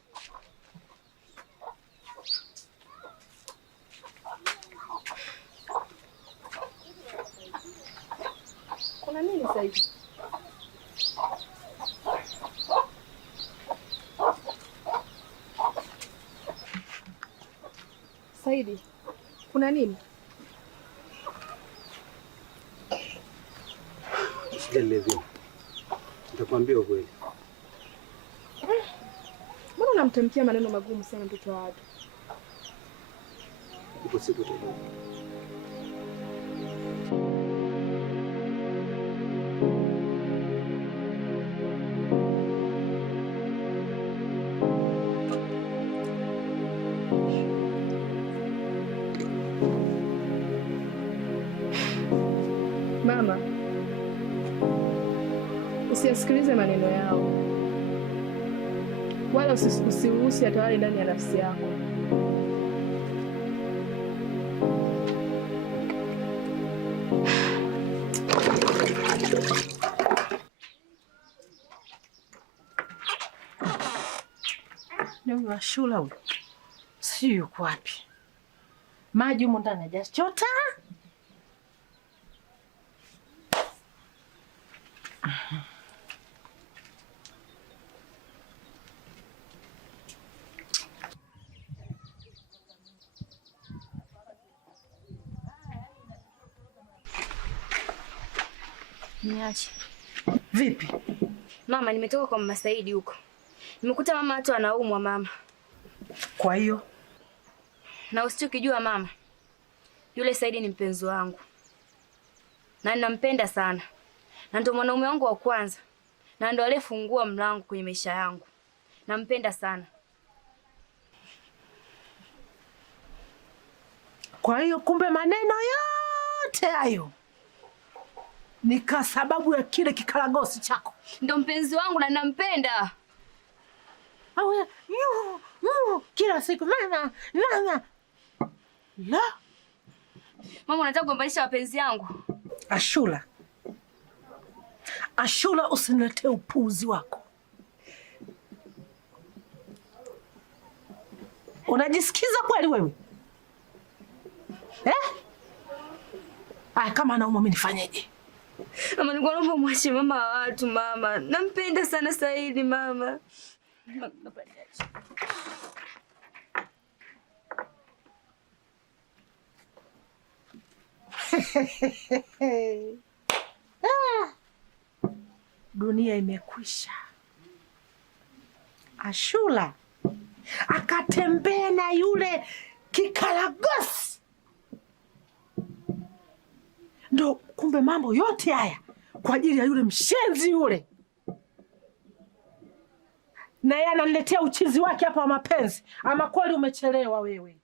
Kuna nini Saidi? Saidi, kuna nini? Usijali, nitakwambia ukweli. Mbona unamtamkia maneno magumu sana mtoto wa watu? Ipo siku tu. Mama, usiyasikilize maneno yao, wala usiruhusu yatawale ndani ya nafsi yako. Ni Ashura huyo. Si yuko wapi? Maji humo ndani hajachota. Niache. Vipi? Mama, nimetoka kwa Mama Saidi huko. Nimekuta mama watu anaumwa mama. Kwa hiyo? Na usichokijua mama, yule Saidi ni mpenzi wangu. Na ninampenda sana. Na ndio mwanaume wangu wa kwanza. Na ndio aliyefungua mlango kwenye maisha yangu. Nampenda sana. Kwa hiyo kumbe maneno yote hayo ni kwa sababu ya kile kikaragosi chako. Ndio mpenzi wangu na nampenda. Awe, kila siku mama. La. Mama, unataka kugombanisha wapenzi yangu? Ashura. Ashura, usiniletee upuuzi wako. Unajisikiza kweli wewe? Kama anaumwa mimi nifanyeje? Mama, nilikuwa naomba mwache mama wa watu mama. Nampenda sana Saidi mama. Dunia imekwisha. Ashura akatembea na yule kikaragosi. Ndo kumbe mambo yote haya kwa ajili ya yule mshenzi yule. Na yeye ananiletea uchizi wake hapa wa mapenzi. Ama kweli umechelewa wewe.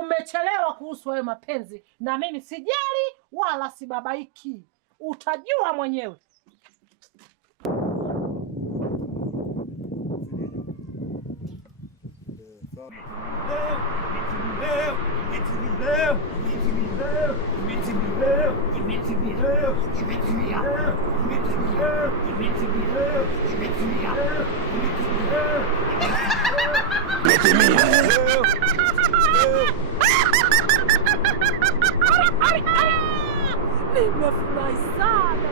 umechelewa kuhusu hayo mapenzi, na mimi sijali wala sibabaiki. Utajua mwenyewe. Nimefurahi sana.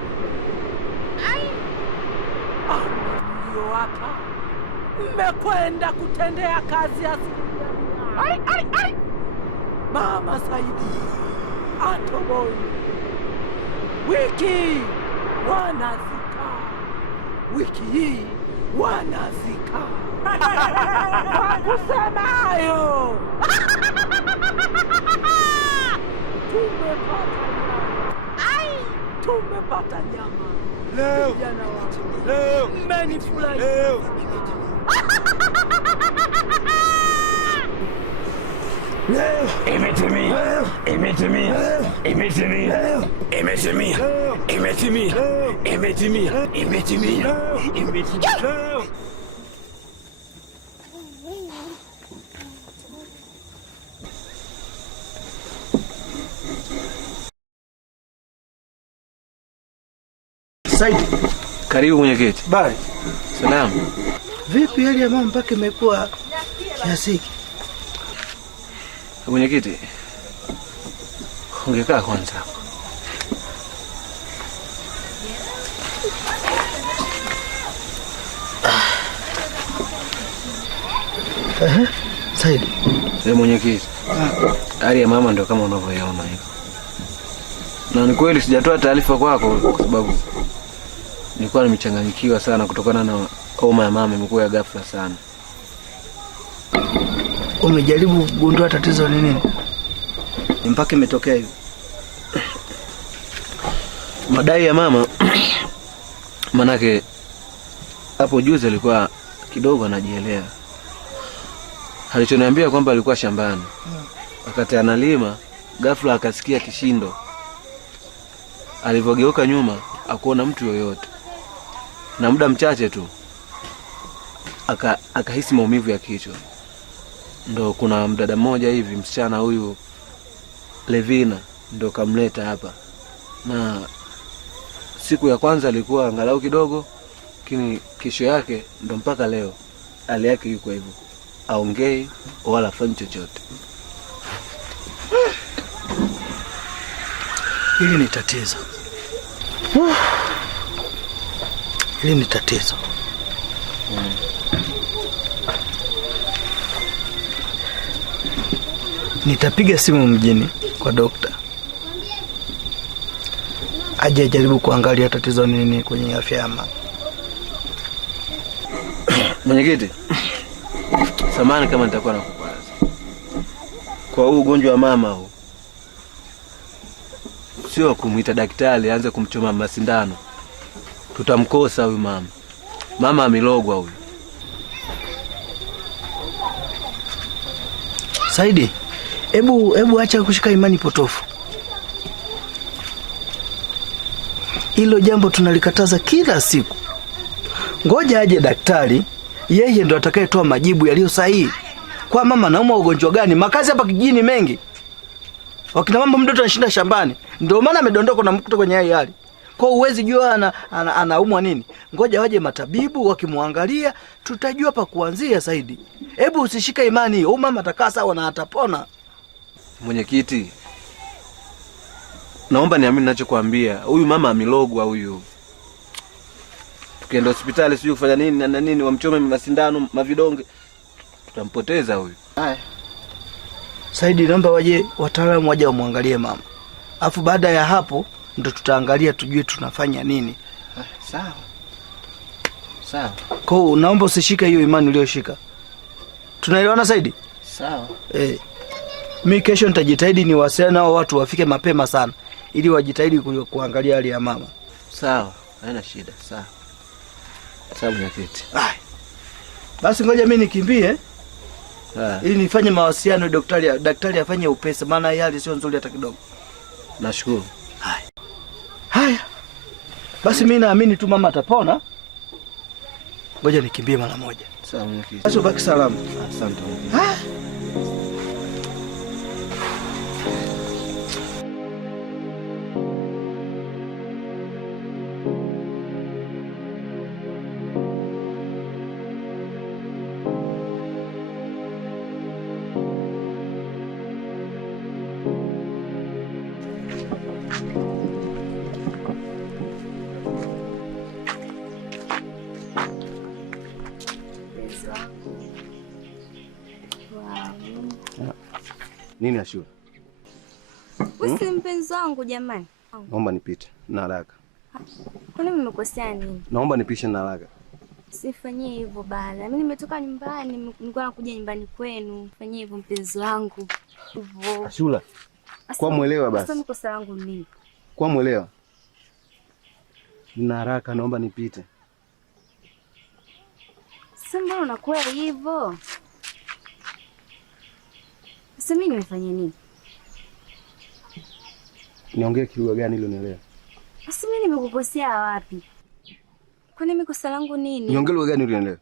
Ndio hapa mmekwenda kutendea kazi asilimia. Mama Saidi atoboi wiki wanazika, wiki hii wanazika. Kwa kusema hayo tumepata nyama leo. Leo mmenifurahi. Imetimia. Imetimia. Imetimia. Imetimia. Imetimia. Imetimia. Imetimia. Imetimia. Saidi. Karibu mwenyekiti. Bye. Salamu. Vipi hali ya mama mpaka imekuwa kiasi hiki? Mwenyekiti, ungekaa kwanza. Saidi. Mwenyekiti, hali ya mama ndio kama unavyoiona hivi. Na ni kweli sijatoa taarifa kwako kwa sababu nilikuwa nimechanganyikiwa sana kutokana na homa ya mama imekuwa ya ghafla sana. Umejaribu kugundua tatizo ni nini? Ni mpaka imetokea hivi. Madai ya mama manake hapo juzi alikuwa kidogo anajielea. Alichoniambia kwamba alikuwa shambani. Wakati analima ghafla akasikia kishindo. Alivogeuka nyuma akuona mtu yoyote. Na muda mchache tu akahisi maumivu ya kichwa. Ndo kuna mdada mmoja hivi, msichana huyu Levina ndo kamleta hapa. Na siku ya kwanza alikuwa angalau kidogo, lakini kesho yake ndo mpaka leo hali yake yuko hivyo. Aongei wala afanyi chochote. Hili ni tatizo. Hili ni tatizo. Nitapiga simu mjini kwa dokta. Aje jaribu kuangalia tatizo nini kwenye afya ya mama. Mwenyekiti, samahani kama nitakuwa nakukwaza. Kwa huu ugonjwa wa mama huu, sio kumuita daktari aanze kumchoma masindano. Tutamkosa huyu mama. Mama amelogwa huyu. Saidi, hebu acha kushika imani potofu. Hilo jambo tunalikataza kila siku. Ngoja aje daktari, yeye ndo atakayetoa majibu yaliyo sahihi. Kwa mama nauma ugonjwa gani? Makazi hapa kijijini mengi. Wakina mama mtoto anashinda shambani. Ndio maana amedondoka na mkuta kwenye hali. Kwa uwezi jua anaumwa nini. Ngoja waje matabibu wakimwangalia, tutajua pa kuanzia Saidi. Hebu usishika imani, huyu mama atakaa sawa na atapona. Mwenyekiti, naomba niamini ninachokuambia. Huyu mama amelogwa huyu. Tukienda hospitali sijui kufanya nini na nini, wamchome masindano, mavidonge, tutampoteza huyu. Haya. Saidi, naomba waje wataalamu waje wamwangalie mama. Alafu baada ya hapo ndo tutaangalia tujue tunafanya nini. Sawa. Sawa. Kwa naomba usishike hiyo imani uliyoshika. Tunaelewana Saidi? Sawa. Mimi kesho nitajitahidi niwasiliane nao watu wafike mapema sana ili wajitahidi kuangalia hali ya mama. Sawa, haina shida. Sawa. Sawa mwenyekiti. Basi ngoja mimi nikimbie ili nifanye mawasiliano daktari afanye upesi, maana hali sio nzuri hata kidogo. Nashukuru. Haya. Basi mimi naamini tu mama atapona. Ngoja nikimbie mara moja. Sawa mwenyekiti. Basi ubaki salama. Asante. Nini Ashura? Usi mpenzi wangu jamani. Naomba nipite na haraka. Kwani nimekosea nini? Naomba nipishe na haraka. Sifanyie hivyo bana. Mimi nimetoka nyumbani, nilikuwa nakuja nyumbani kwenu. Fanyie hivyo mpenzi wangu. Hivyo. Ashura. Kwa mwelewa basi. Sasa mkosa wangu nini? Kwa mwelewa. Na haraka naomba nipite. Sasa mbona unakuwa hivyo? Sasa mimi nimefanya nini? Niongee kilugha gani ile unielewa? Sasa mimi nimekukosea wapi? Kwani mimi kosa langu nini? Niongee lugha gani ile unielewa?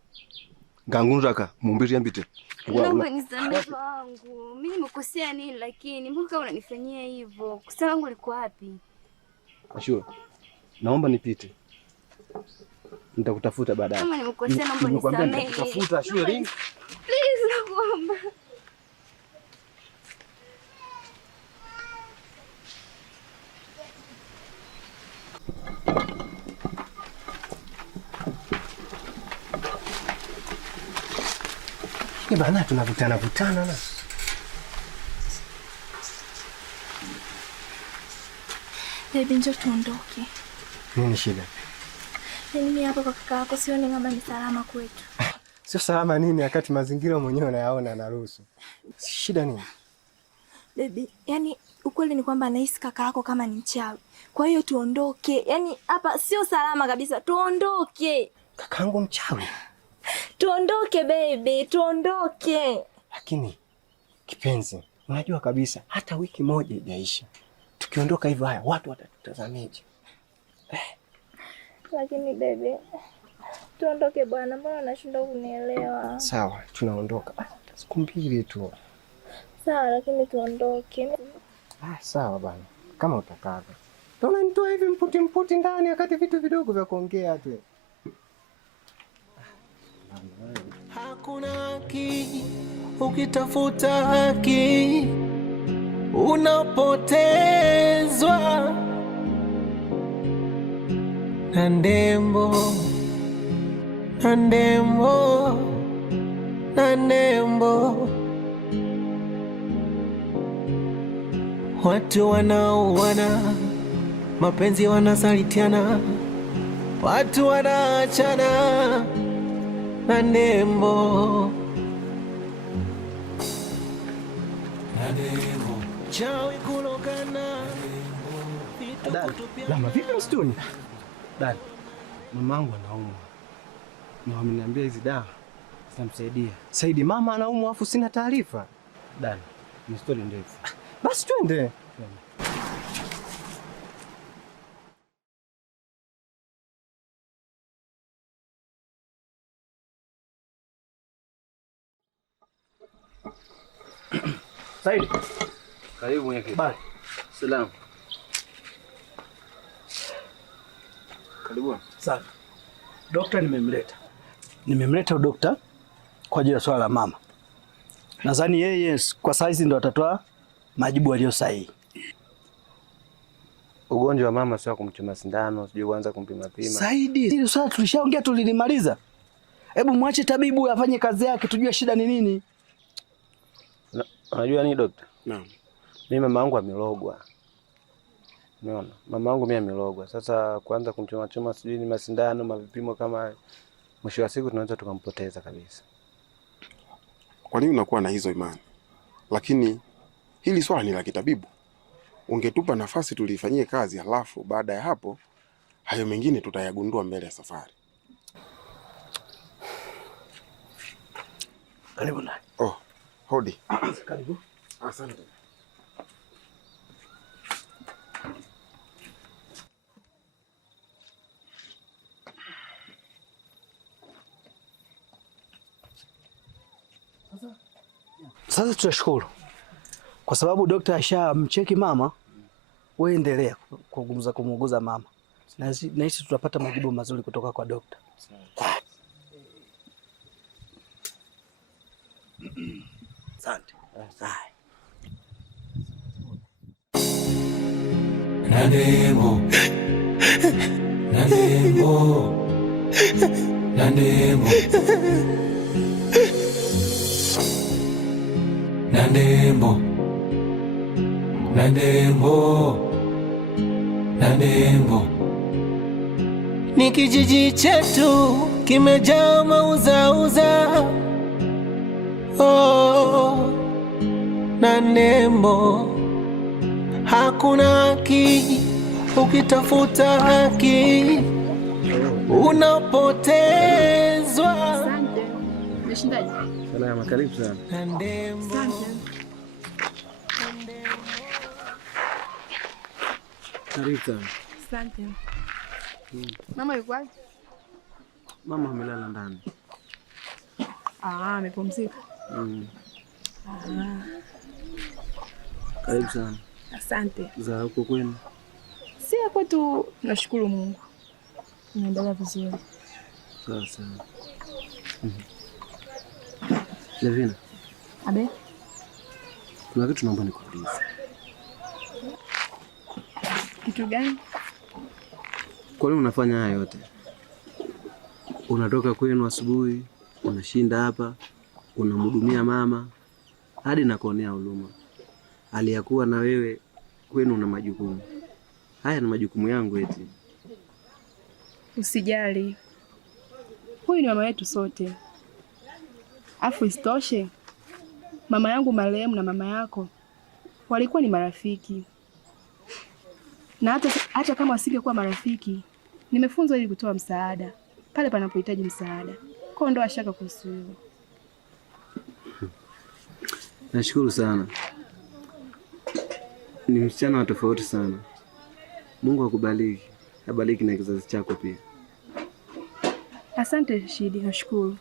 Ngangunzaka mumbiri ambite. Naomba nisamehe wangu. Mimi nimekosea nini lakini mbona unanifanyia hivyo? Kosa langu liko wapi? Ashura. Naomba nipite. Nitakutafuta baadaye. Kama nimekosea naomba nisamehe. Nitakutafuta Ashura lini? Please nakuomba. Ni bana tunavutana na. Baby njoo tuondoke. Nini shida? Mimi hapa kwa kaka yako sioni kama ni salama kwetu. Sio salama nini wakati mazingira mwenyewe unayaona na ruhusu. Shida nini? Baby, yani ukweli ni kwamba nahisi kaka yako kama ni mchawi. Kwa hiyo tuondoke. Yani hapa sio salama kabisa. Tuondoke. Kakaangu mchawi? Tuondoke baby, tuondoke. Lakini kipenzi, unajua kabisa hata wiki moja haijaisha. Tukiondoka hivyo haya watu watatutazamaje? Lakini baby, tuondoke bwana, mbona unashindwa kunielewa? Sawa, tunaondoka. Siku mbili tu. Sawa, lakini tuondoke. Sawa bwana. Kama utakavyo. Tuna nitoa hivi mputi ndani wakati vitu vidogo vya kuongea tu. Hakuna haki, ukitafuta haki unapotezwa. Na ndembo watu wanaoana, mapenzi wanasalitiana, watu wanaachana. Na ndembo chawi kulogana. Lama vipi msituni? Dada, mamangu anaumwa. Na wameniambia hizi dawa zitamsaidia. Saidi mama anaumwa afu sina taarifa. Dada, ni story ndefu. Basi twende. Saidi. Karibu mwenyekiti. Bye. Salamu. Karibu. Sawa. Dokta nimemleta dokta kwa ajili ya swala la mama. Nadhani yeye kwa saizi ndo atatoa majibu yaliyo sahihi. Ugonjwa wa mama sio kumchoma sindano, sijui kuanza kumpima pima. Saidi, hili swala tulishaongea tulilimaliza. Hebu mwache tabibu afanye kazi yake tujue shida ni nini. Unajua nini dokta? Naam. Mimi mama yangu amelogwa. Unaona? Mama yangu mimi amelogwa. Sasa kuanza kumchoma sijui ni masindano, mavipimo kama mwisho wa siku tunaweza tukampoteza kabisa. Kwa nini unakuwa na hizo imani? Lakini hili swala ni la kitabibu. Ungetupa nafasi tulifanyie kazi, halafu baada ya hapo hayo mengine tutayagundua mbele ya safari. Karibu ndani. Oh, Hodi. Karibu. Asante. Sasa tutashukuru kwa sababu daktari ashamcheki mama. Wewe endelea kumuuguza mama, na hisi tutapata majibu mazuri kutoka kwa daktari. Asante. Nandembo, Nandembo, Nandembo, Nandembo, Nandembo, Nandembo. Ni kijiji chetu kimejaa mauzauza. Oh, Nandembo, hakuna haki, ukitafuta haki unapotezwa. Asante. Umeshindaje? Salama, karibu sana. Nandembo. Karibu sana. Asante. Mama yuko wapi? Mama amelala ndani. Amepumzika. Karibu sana. Asante. Za huko kwenu? Si hapo tu, nashukuru Mungu. Naendelea vizuri. Sawa sawa. Levina. Abe? Kuna kitu naomba nikuulize. Kitu gani? Kwa nini unafanya haya yote? Unatoka kwenu asubuhi, unashinda hapa, unamhudumia mama, hadi nakuonea huruma. Aliyakuwa na wewe kwenu una majukumu. Haya ni majukumu yangu eti. Usijali. Huyu ni mama yetu sote. Afu isitoshe, mama yangu marehemu na mama yako walikuwa ni marafiki. Na hata kama wasingekuwa marafiki, nimefunzwa ili kutoa msaada pale panapohitaji msaada. Kwa ndo ashaka kuhusu hilo. Nashukuru sana. Ni msichana wa tofauti sana. Mungu akubariki. Abariki na kizazi chako pia. Asante Shidi, nashukuru.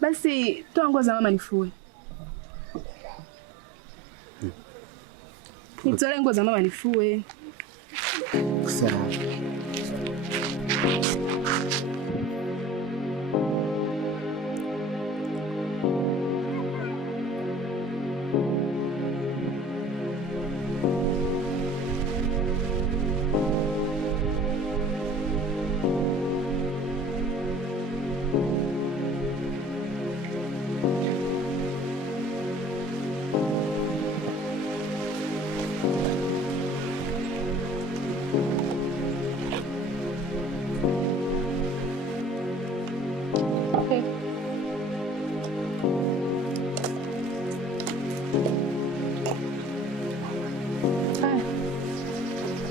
Basi toa nguo za mama nifue. Nitoe nguo za mama nifue. Sawa.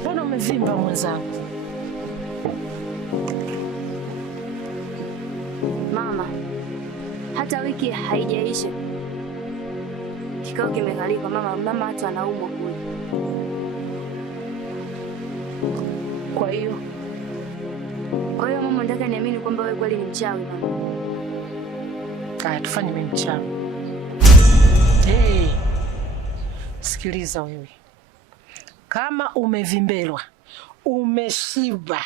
Mbona umevimba mwenzangu? Mama, hata wiki haijaisha kikao kimekalika. Mama hata anaumwa kule. Kwa hiyo mama, nataka niamini kwamba wewe kweli ni mchawi mama. Kaya tufanye mimi mchawi. Hey, sikiliza wewe. Kama umevimbelwa, umeshiba,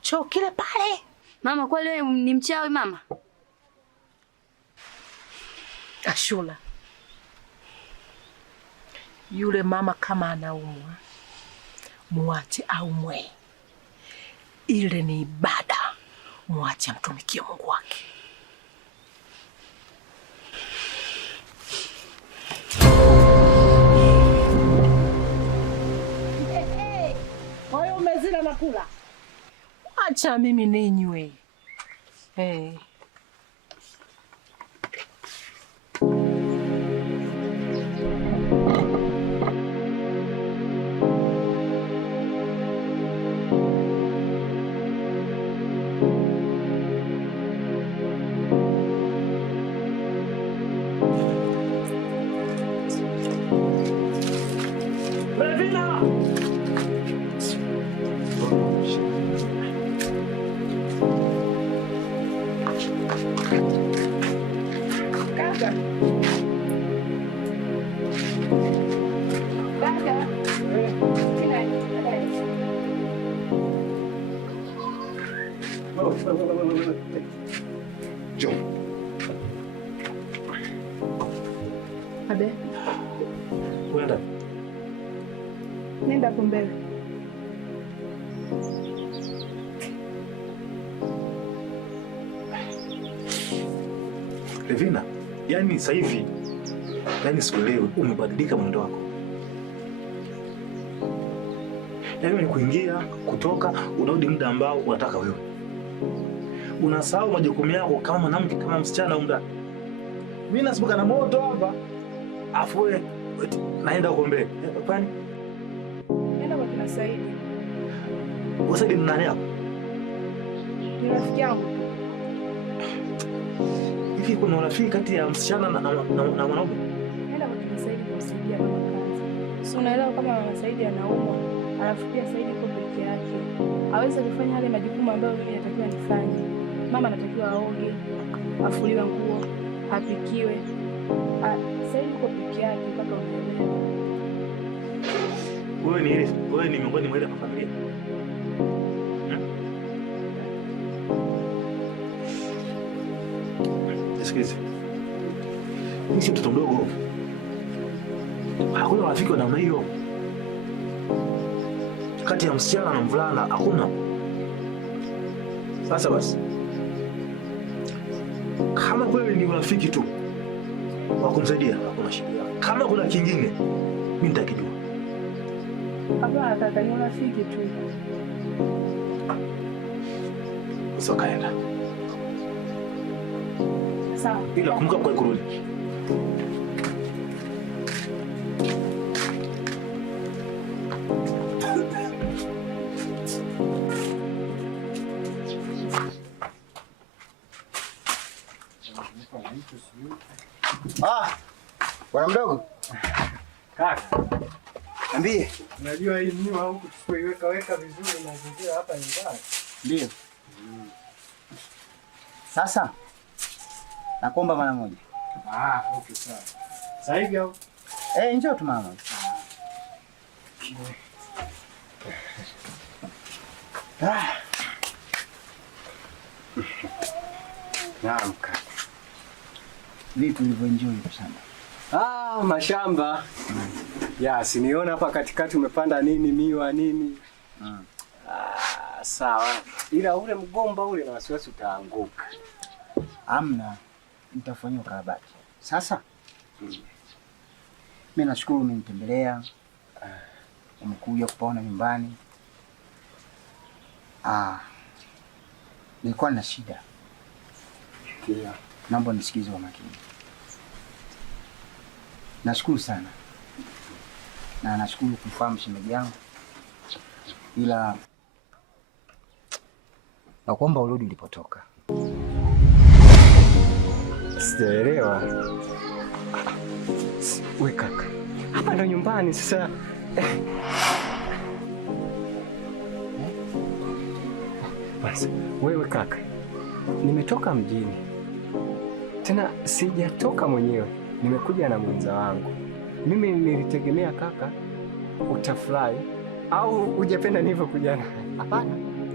choo kile pale. Mama, kweli wewe ni mchawi mama? Ashura, yule mama kama anaumwa, muache aumwe. Ile ni ibada, muache amtumikie Mungu wake. Kwa hiyo umezila na kula. Acha mimi ninywe. Hey. Njoo. Abe. Kwenda. Nenda hapo mbele. Levina, yani sasa hivi sikuelewi, umebadilika mwendo wako. Yaani ni kuingia, kutoka, unarudi muda ambao unataka wewe. Unasahau majukumu yako kama mwanamke, kama msichana muda. Mimi nasibuka na moto hapa. Afu wewe naenda huko mbele. Kwani? Nenda kwa kina Saidi. Saidi ni nani hapo? Ni rafiki yangu. Hivi kuna urafiki kati ya msichana na mwanaume? Nenda kwa kina Saidi kumsaidia mama kazi. Si unaelewa kama mama Saidi anaumwa, alafu pia Saidi yuko peke yake. Hawezi kufanya yale majukumu ambayo mimi natakiwa nifanye. Mama anatakiwa aoge, afuliwe nguo, apikiwe. Saidi yuko peke yake mpaka unaelewa. Wewe ni miongoni mwa ile familia. Sikizi. Mimi si mtoto mdogo. Hakuna rafiki wa namna hiyo. Kati ya msichana na mvulana hakuna. Sasa basi. Kama kweli ni urafiki tu wa kumsaidia, hakuna shida. Kama kuna kingine, mimi nitakijua. Hapana kaka, ni urafiki tu. Sasa kaenda. Sawa. Ila kumbuka kwa kurudi. Bwana mdogo. Kaka. Niambie. Unajua hii mnywa huku tusipoiweka weka vizuri mazingira hapa ni mbaya. Ndio. Sasa nakuomba mara moja. Okay sawa. Sasa hivi au? Njoo tu mama. Naam kaka. Vipi ulivyoenjoy sana? Mashamba. Siniona hapa katikati umepanda nini, miwa nini? Sawa. Ila ule mgomba ule na wasiwasi utaanguka. Amna, nitafanyia ukarabati. Sasa mimi nashukuru umenitembelea. Umekuja kupaona nyumbani. Nilikuwa na shida. Kia. Naomba nisikize kwa makini. Nashukuru sana. Na nashukuru kufahamu shemeji yangu. Ila nakuomba urudi ulipotoka. Sijaelewa. We kaka. Hapa ndo nyumbani sasa. Basi, wewe kaka. Nimetoka mjini. Tena sijatoka mwenyewe. Nimekuja na mwenza wangu. Mimi nilitegemea kaka utafurahi au hujapenda nilivyokuja na. Hapana.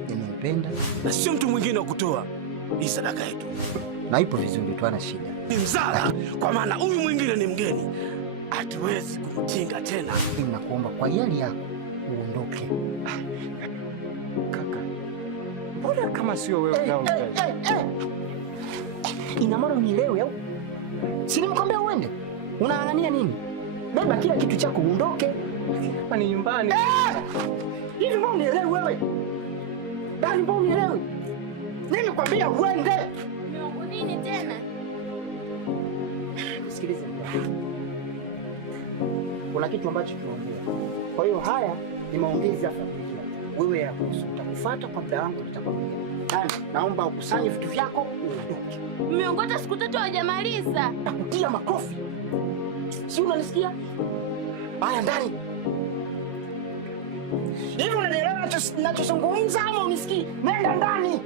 Nimependa na sio mtu mwingine wa kutoa hii sadaka yetu. Na ipo vizuri tu, ana shida. Ni mzara kwa maana huyu mwingine ni mgeni. Hatuwezi kumtinga tena. Mimi nakuomba kwa yali yako uondoke. Kaka. Mbona kama sio wewe unaongea? Ina maana unielewe au? Si nimkwambia uende. Unaangania nini? Beba kila kitu chako uondoke. Hapa ni nyumbani. Hivi mbona unielewe wewe? Bali mbona unielewe? Nini kwambia uende? Nini tena? Sikiliza. Kuna kitu ambacho tunaongea. Kwa hiyo haya ni maongezi ya familia. Wewe ya kuhusu utakufuata kwa muda wangu nitakwambia. Naomba ukusanye vitu vyako uondoke. Mmeongota siku 3 hawajamaliza. Nakutia makofi. Si unanisikia? Haya ndani. Hivi unanielewa ninachozungumza ama unisikii? Nenda ndani.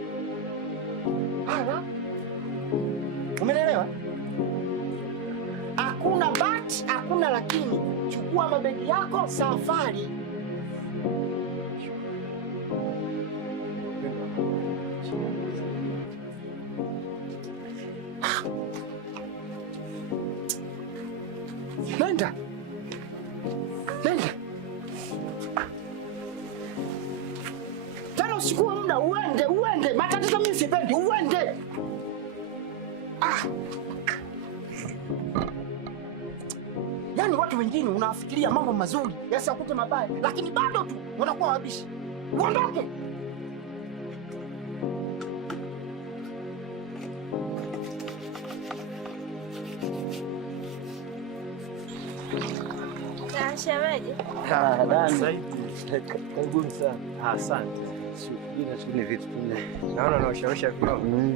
Haya. Umeelewa? Hakuna but, hakuna lakini. Chukua mabegi yako, safari. Nenda. Nenda. Tena usichukue muda, uende. Matatizo mimi sipendi, uende. Yaani watu wengine unawafikiria mambo mazuri, yasakute mabaya, lakini bado tu wanakuwa wabishi. Uondoke. Shemeji. Karibuni sana. Asante. Ni vitu naona unaoshaosha vyombo.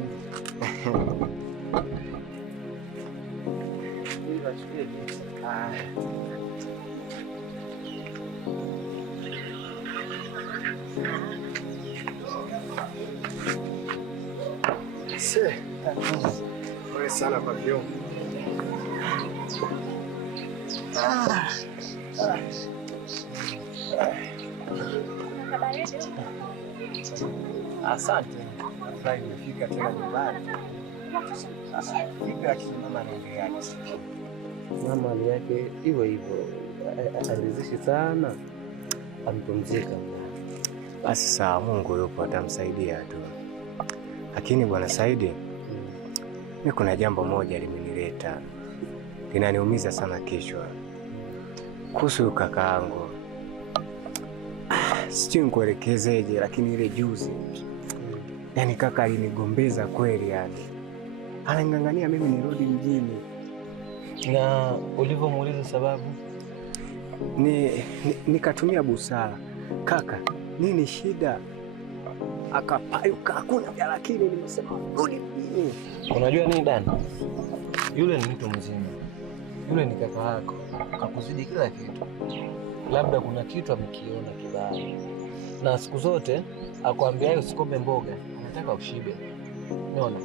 Pole sana kwa vyombo. Asante. Furahi nimefika tena nyumbani. Vipi akina mama anaendeleaje? Mama hali yake hivyo hivyo, alizishi sana, ampumzika. Basi sawa, Mungu yupo atamsaidia tu. Lakini Bwana Saidi, mimi kuna jambo moja limenileta, linaniumiza sana kichwa kuhusu kakaangu. Sijui nikuelekezeje, lakini ile juzi yani kaka alinigombeza kweli, yani anang'ang'ania mimi nirudi mjini. Na ulivyomuuliza sababu? Nikatumia busara, kaka nini shida? Akapayuka hakuna vya, lakini nimesema rudi mjini. Unajua nini Dani? Yule ni mtu mzima, yule ni kaka yako, kakuzidi kila kitu. Labda kuna kitu amekiona kibaya, na siku zote akwambia usikombe mboga, anataka ushibe. Unaona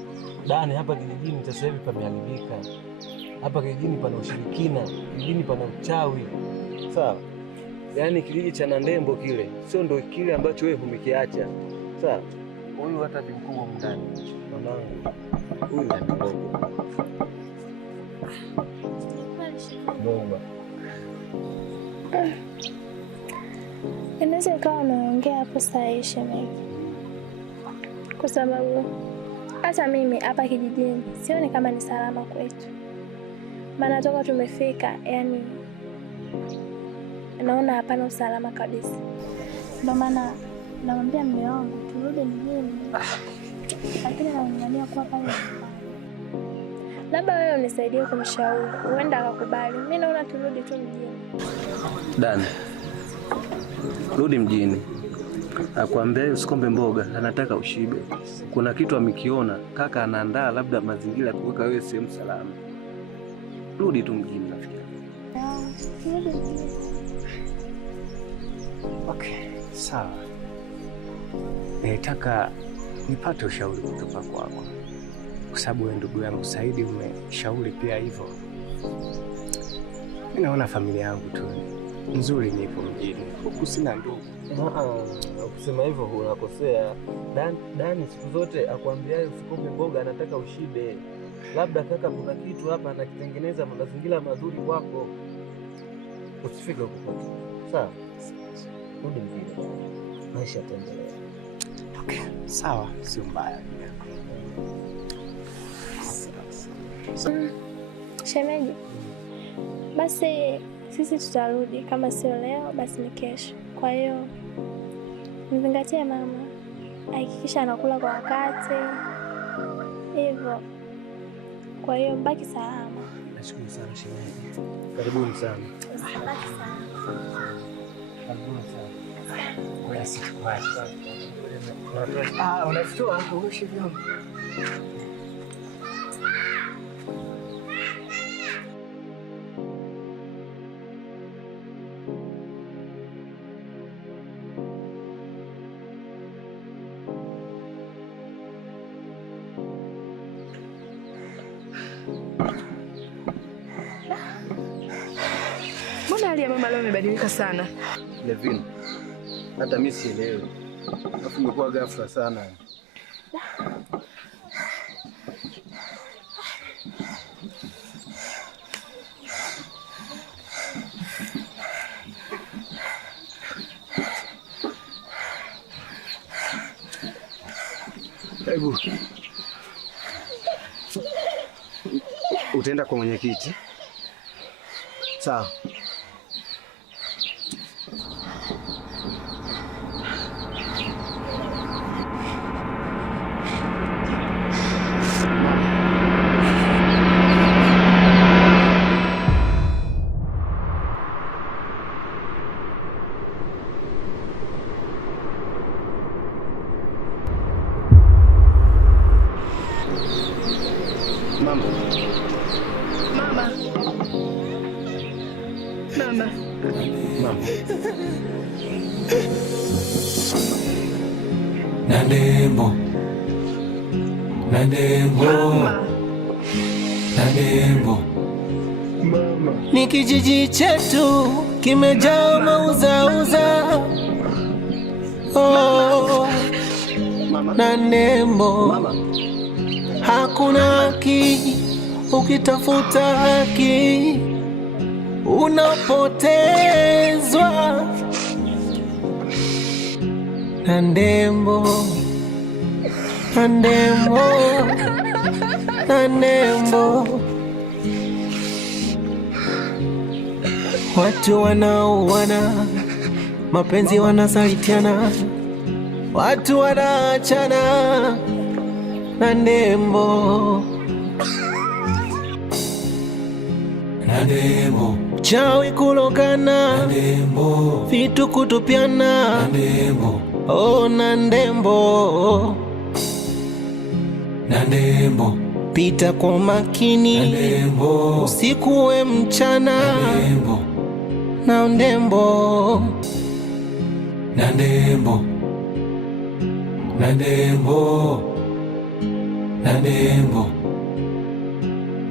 Dani, hapa kijijini sasa hivi pameharibika. Hapa kijijini pana ushirikina, kijijini pana uchawi. Sawa? Yaani kijiji cha Nandembo kile sio ndo kile ambacho wewe umekiacha. Sawa? Huyu hata bi mkubwa mndani. Mamangu. Huyu ni mdogo. Bomba. Inaweza ikawa unaongea hapo sahihi shemeji, kwa sababu hata mimi hapa kijijini sioni kama ni salama kwetu, maana toka tumefika yani naona hapana usalama kabisa. Ndio maana namwambia mume wangu turudi mjini, lakini naungania kuwa pale nyumbani. Labda wewe unisaidie kumshauri, huenda akakubali. Mimi naona turudi tu mjini. Dani, rudi mjini. Akwambia usikombe mboga, anataka ushibe. Kuna kitu amekiona, kaka anaandaa labda mazingira kuweka wewe sehemu salama. Rudi tu mjini nafikiri. Turudi mjini. Okay, sawa. Nitaka nipate ushauri kutoka kwako, kwa sababu wewe ndugu yangu Saidi umeshauri pia hivyo. Mimi naona familia yangu tu nzuri, nipo mjini, huku sina ndugu. Ukisema hivyo unakosea. Dani siku zote akwambia usikombe mboga, anataka ushibe. Labda kaka kuna kitu hapa anakitengeneza mazingira mazuri kwako. Usifike huko. Sawa? Rudi mjini. Maisha yataendelea. Okay, sawa, sio mbaya. Shemeji, basi sisi tutarudi, kama sio leo basi ni kesho. Kwa hiyo mzingatie mama, hakikisha anakula kwa wakati hivyo. Kwa hiyo mbaki salama. Nashukuru sana shemeji. Karibuni sana. Mbaki salama. Karibuni sana. Wewe sikuacha. Unafitoa hapo ushi vyombo. Mbona hali ya mama leo imebadilika sana? Levin, hata mimi sielewi. Alafu imekuwa ghafla sana. Hebu utaenda kwa mwenyekiti, sawa? Mama. Mama. Mama. Mama. Nandembo. Mama. Ni kijiji chetu kimejaa mauzauza. Oh, Nandembo. Mama. Hakuna haki, ukitafuta haki unapotezwa. Nandembo. Watu wanaoana, mapenzi wanasalitiana, watu wanaachana. Nandembo. Chawi kulogana, vitu kutupiana. Oh, Nandembo. Pita kwa makini, usiku we mchana. Nandembo.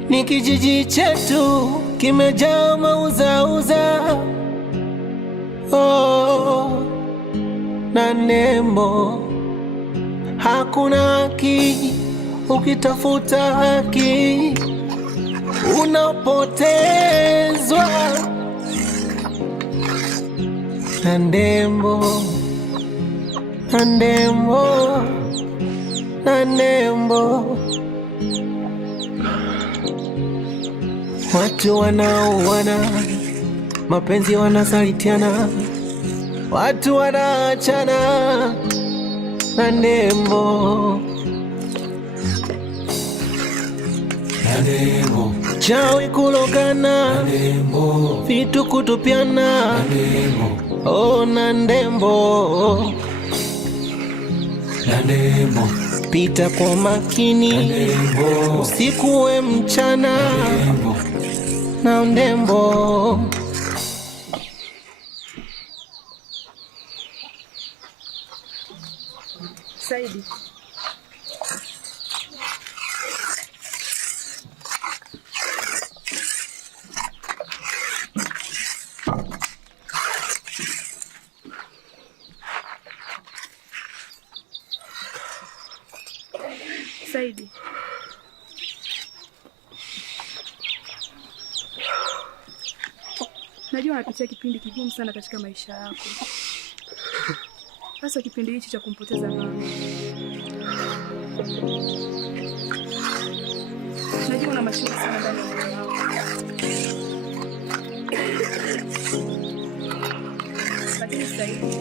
Ni kijiji chetu kimejaa mauzauza. Oh, Nandembo. Hakuna haki, ukitafuta haki unapotezwa. Nandembo. Watu wanaoana, mapenzi wanasalitiana, watu wanaachana. Nandembo. Chawi kulogana, vitu kutupiana. Oh, Nandembo. Pita kwa makini, usiku we mchana. Nandembo. Saidi. Saidi. Najua unapitia kipindi kigumu sana katika maisha yako. Hasa kipindi hichi cha kumpoteza mama. Najua una mashaka sana ndani ya moyo wako. Lakini Saidi,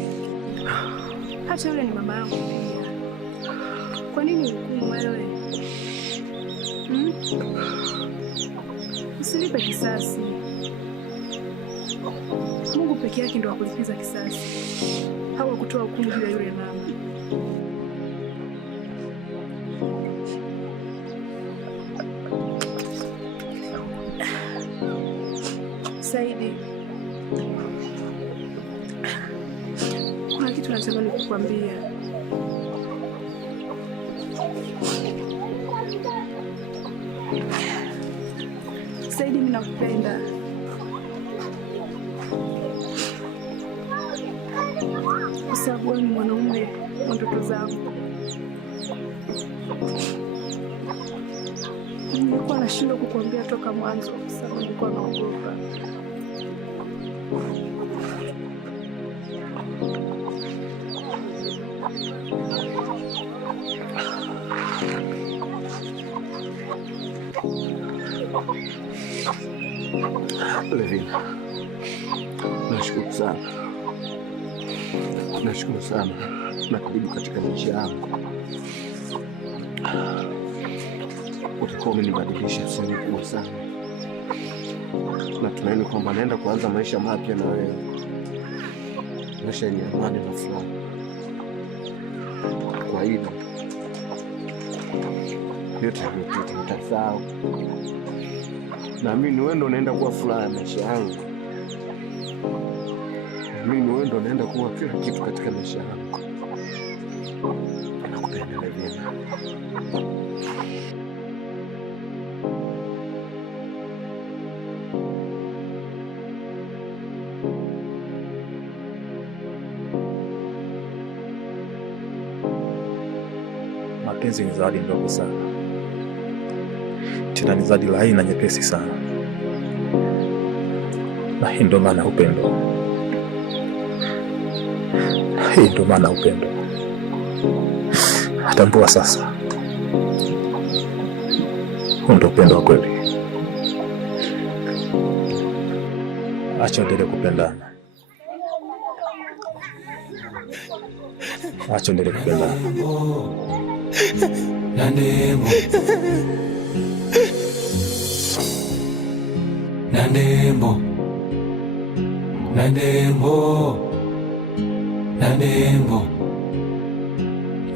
hata yule ni mama yangu pia. Kwa nini hukumu wewe? Usilipe kisasi. Mungu peke yake ndio akulipiza kisasi. Hawa kutoa hukumu juu ya yule mama. Saidi, kuna kitu natamani kukwambia. Saidi, mimi nakupenda. Kwa sababu wewe ni mwanaume wa ndoto zangu. Nilikuwa nashindwa kukuambia toka mwanzo kwa sababu nilikuwa naogopa. Levina, nashukuru sana, nashukuru sana na karibu katika maisha yangu. Utakuwa umenibadilisha sehemu kubwa sana. Natumaini kwamba naenda kuanza maisha mapya na wewe, maisha yenye amani na furaha. Kwa hiyo yote yaliyopita nitasahau. Naamini wewe ndo unaenda kuwa furaha ya maisha yangu. Naamini wewe ndo unaenda kuwa kila kitu katika maisha yangu. Nakupenda Levina. Mapenzi ni zawadi ndogo sana, tena ni zawadi laini na nyepesi sana, na hii ndo maana upendo. Hii ndo maana upendo. Atambua sasa, huu ndo upendo wa kweli. Acha endelee kupendana, acha endelee kupendana. Nandemo Nandemo Nandemo Nandemo,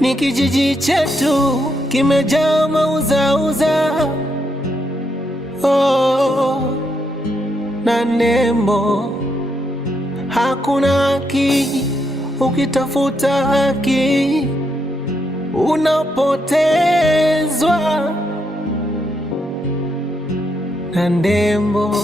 ni kijiji chetu kimejaa mauzauza. Oh, Nandemo, hakuna haki, ukitafuta haki unapotezwa. Nandemo.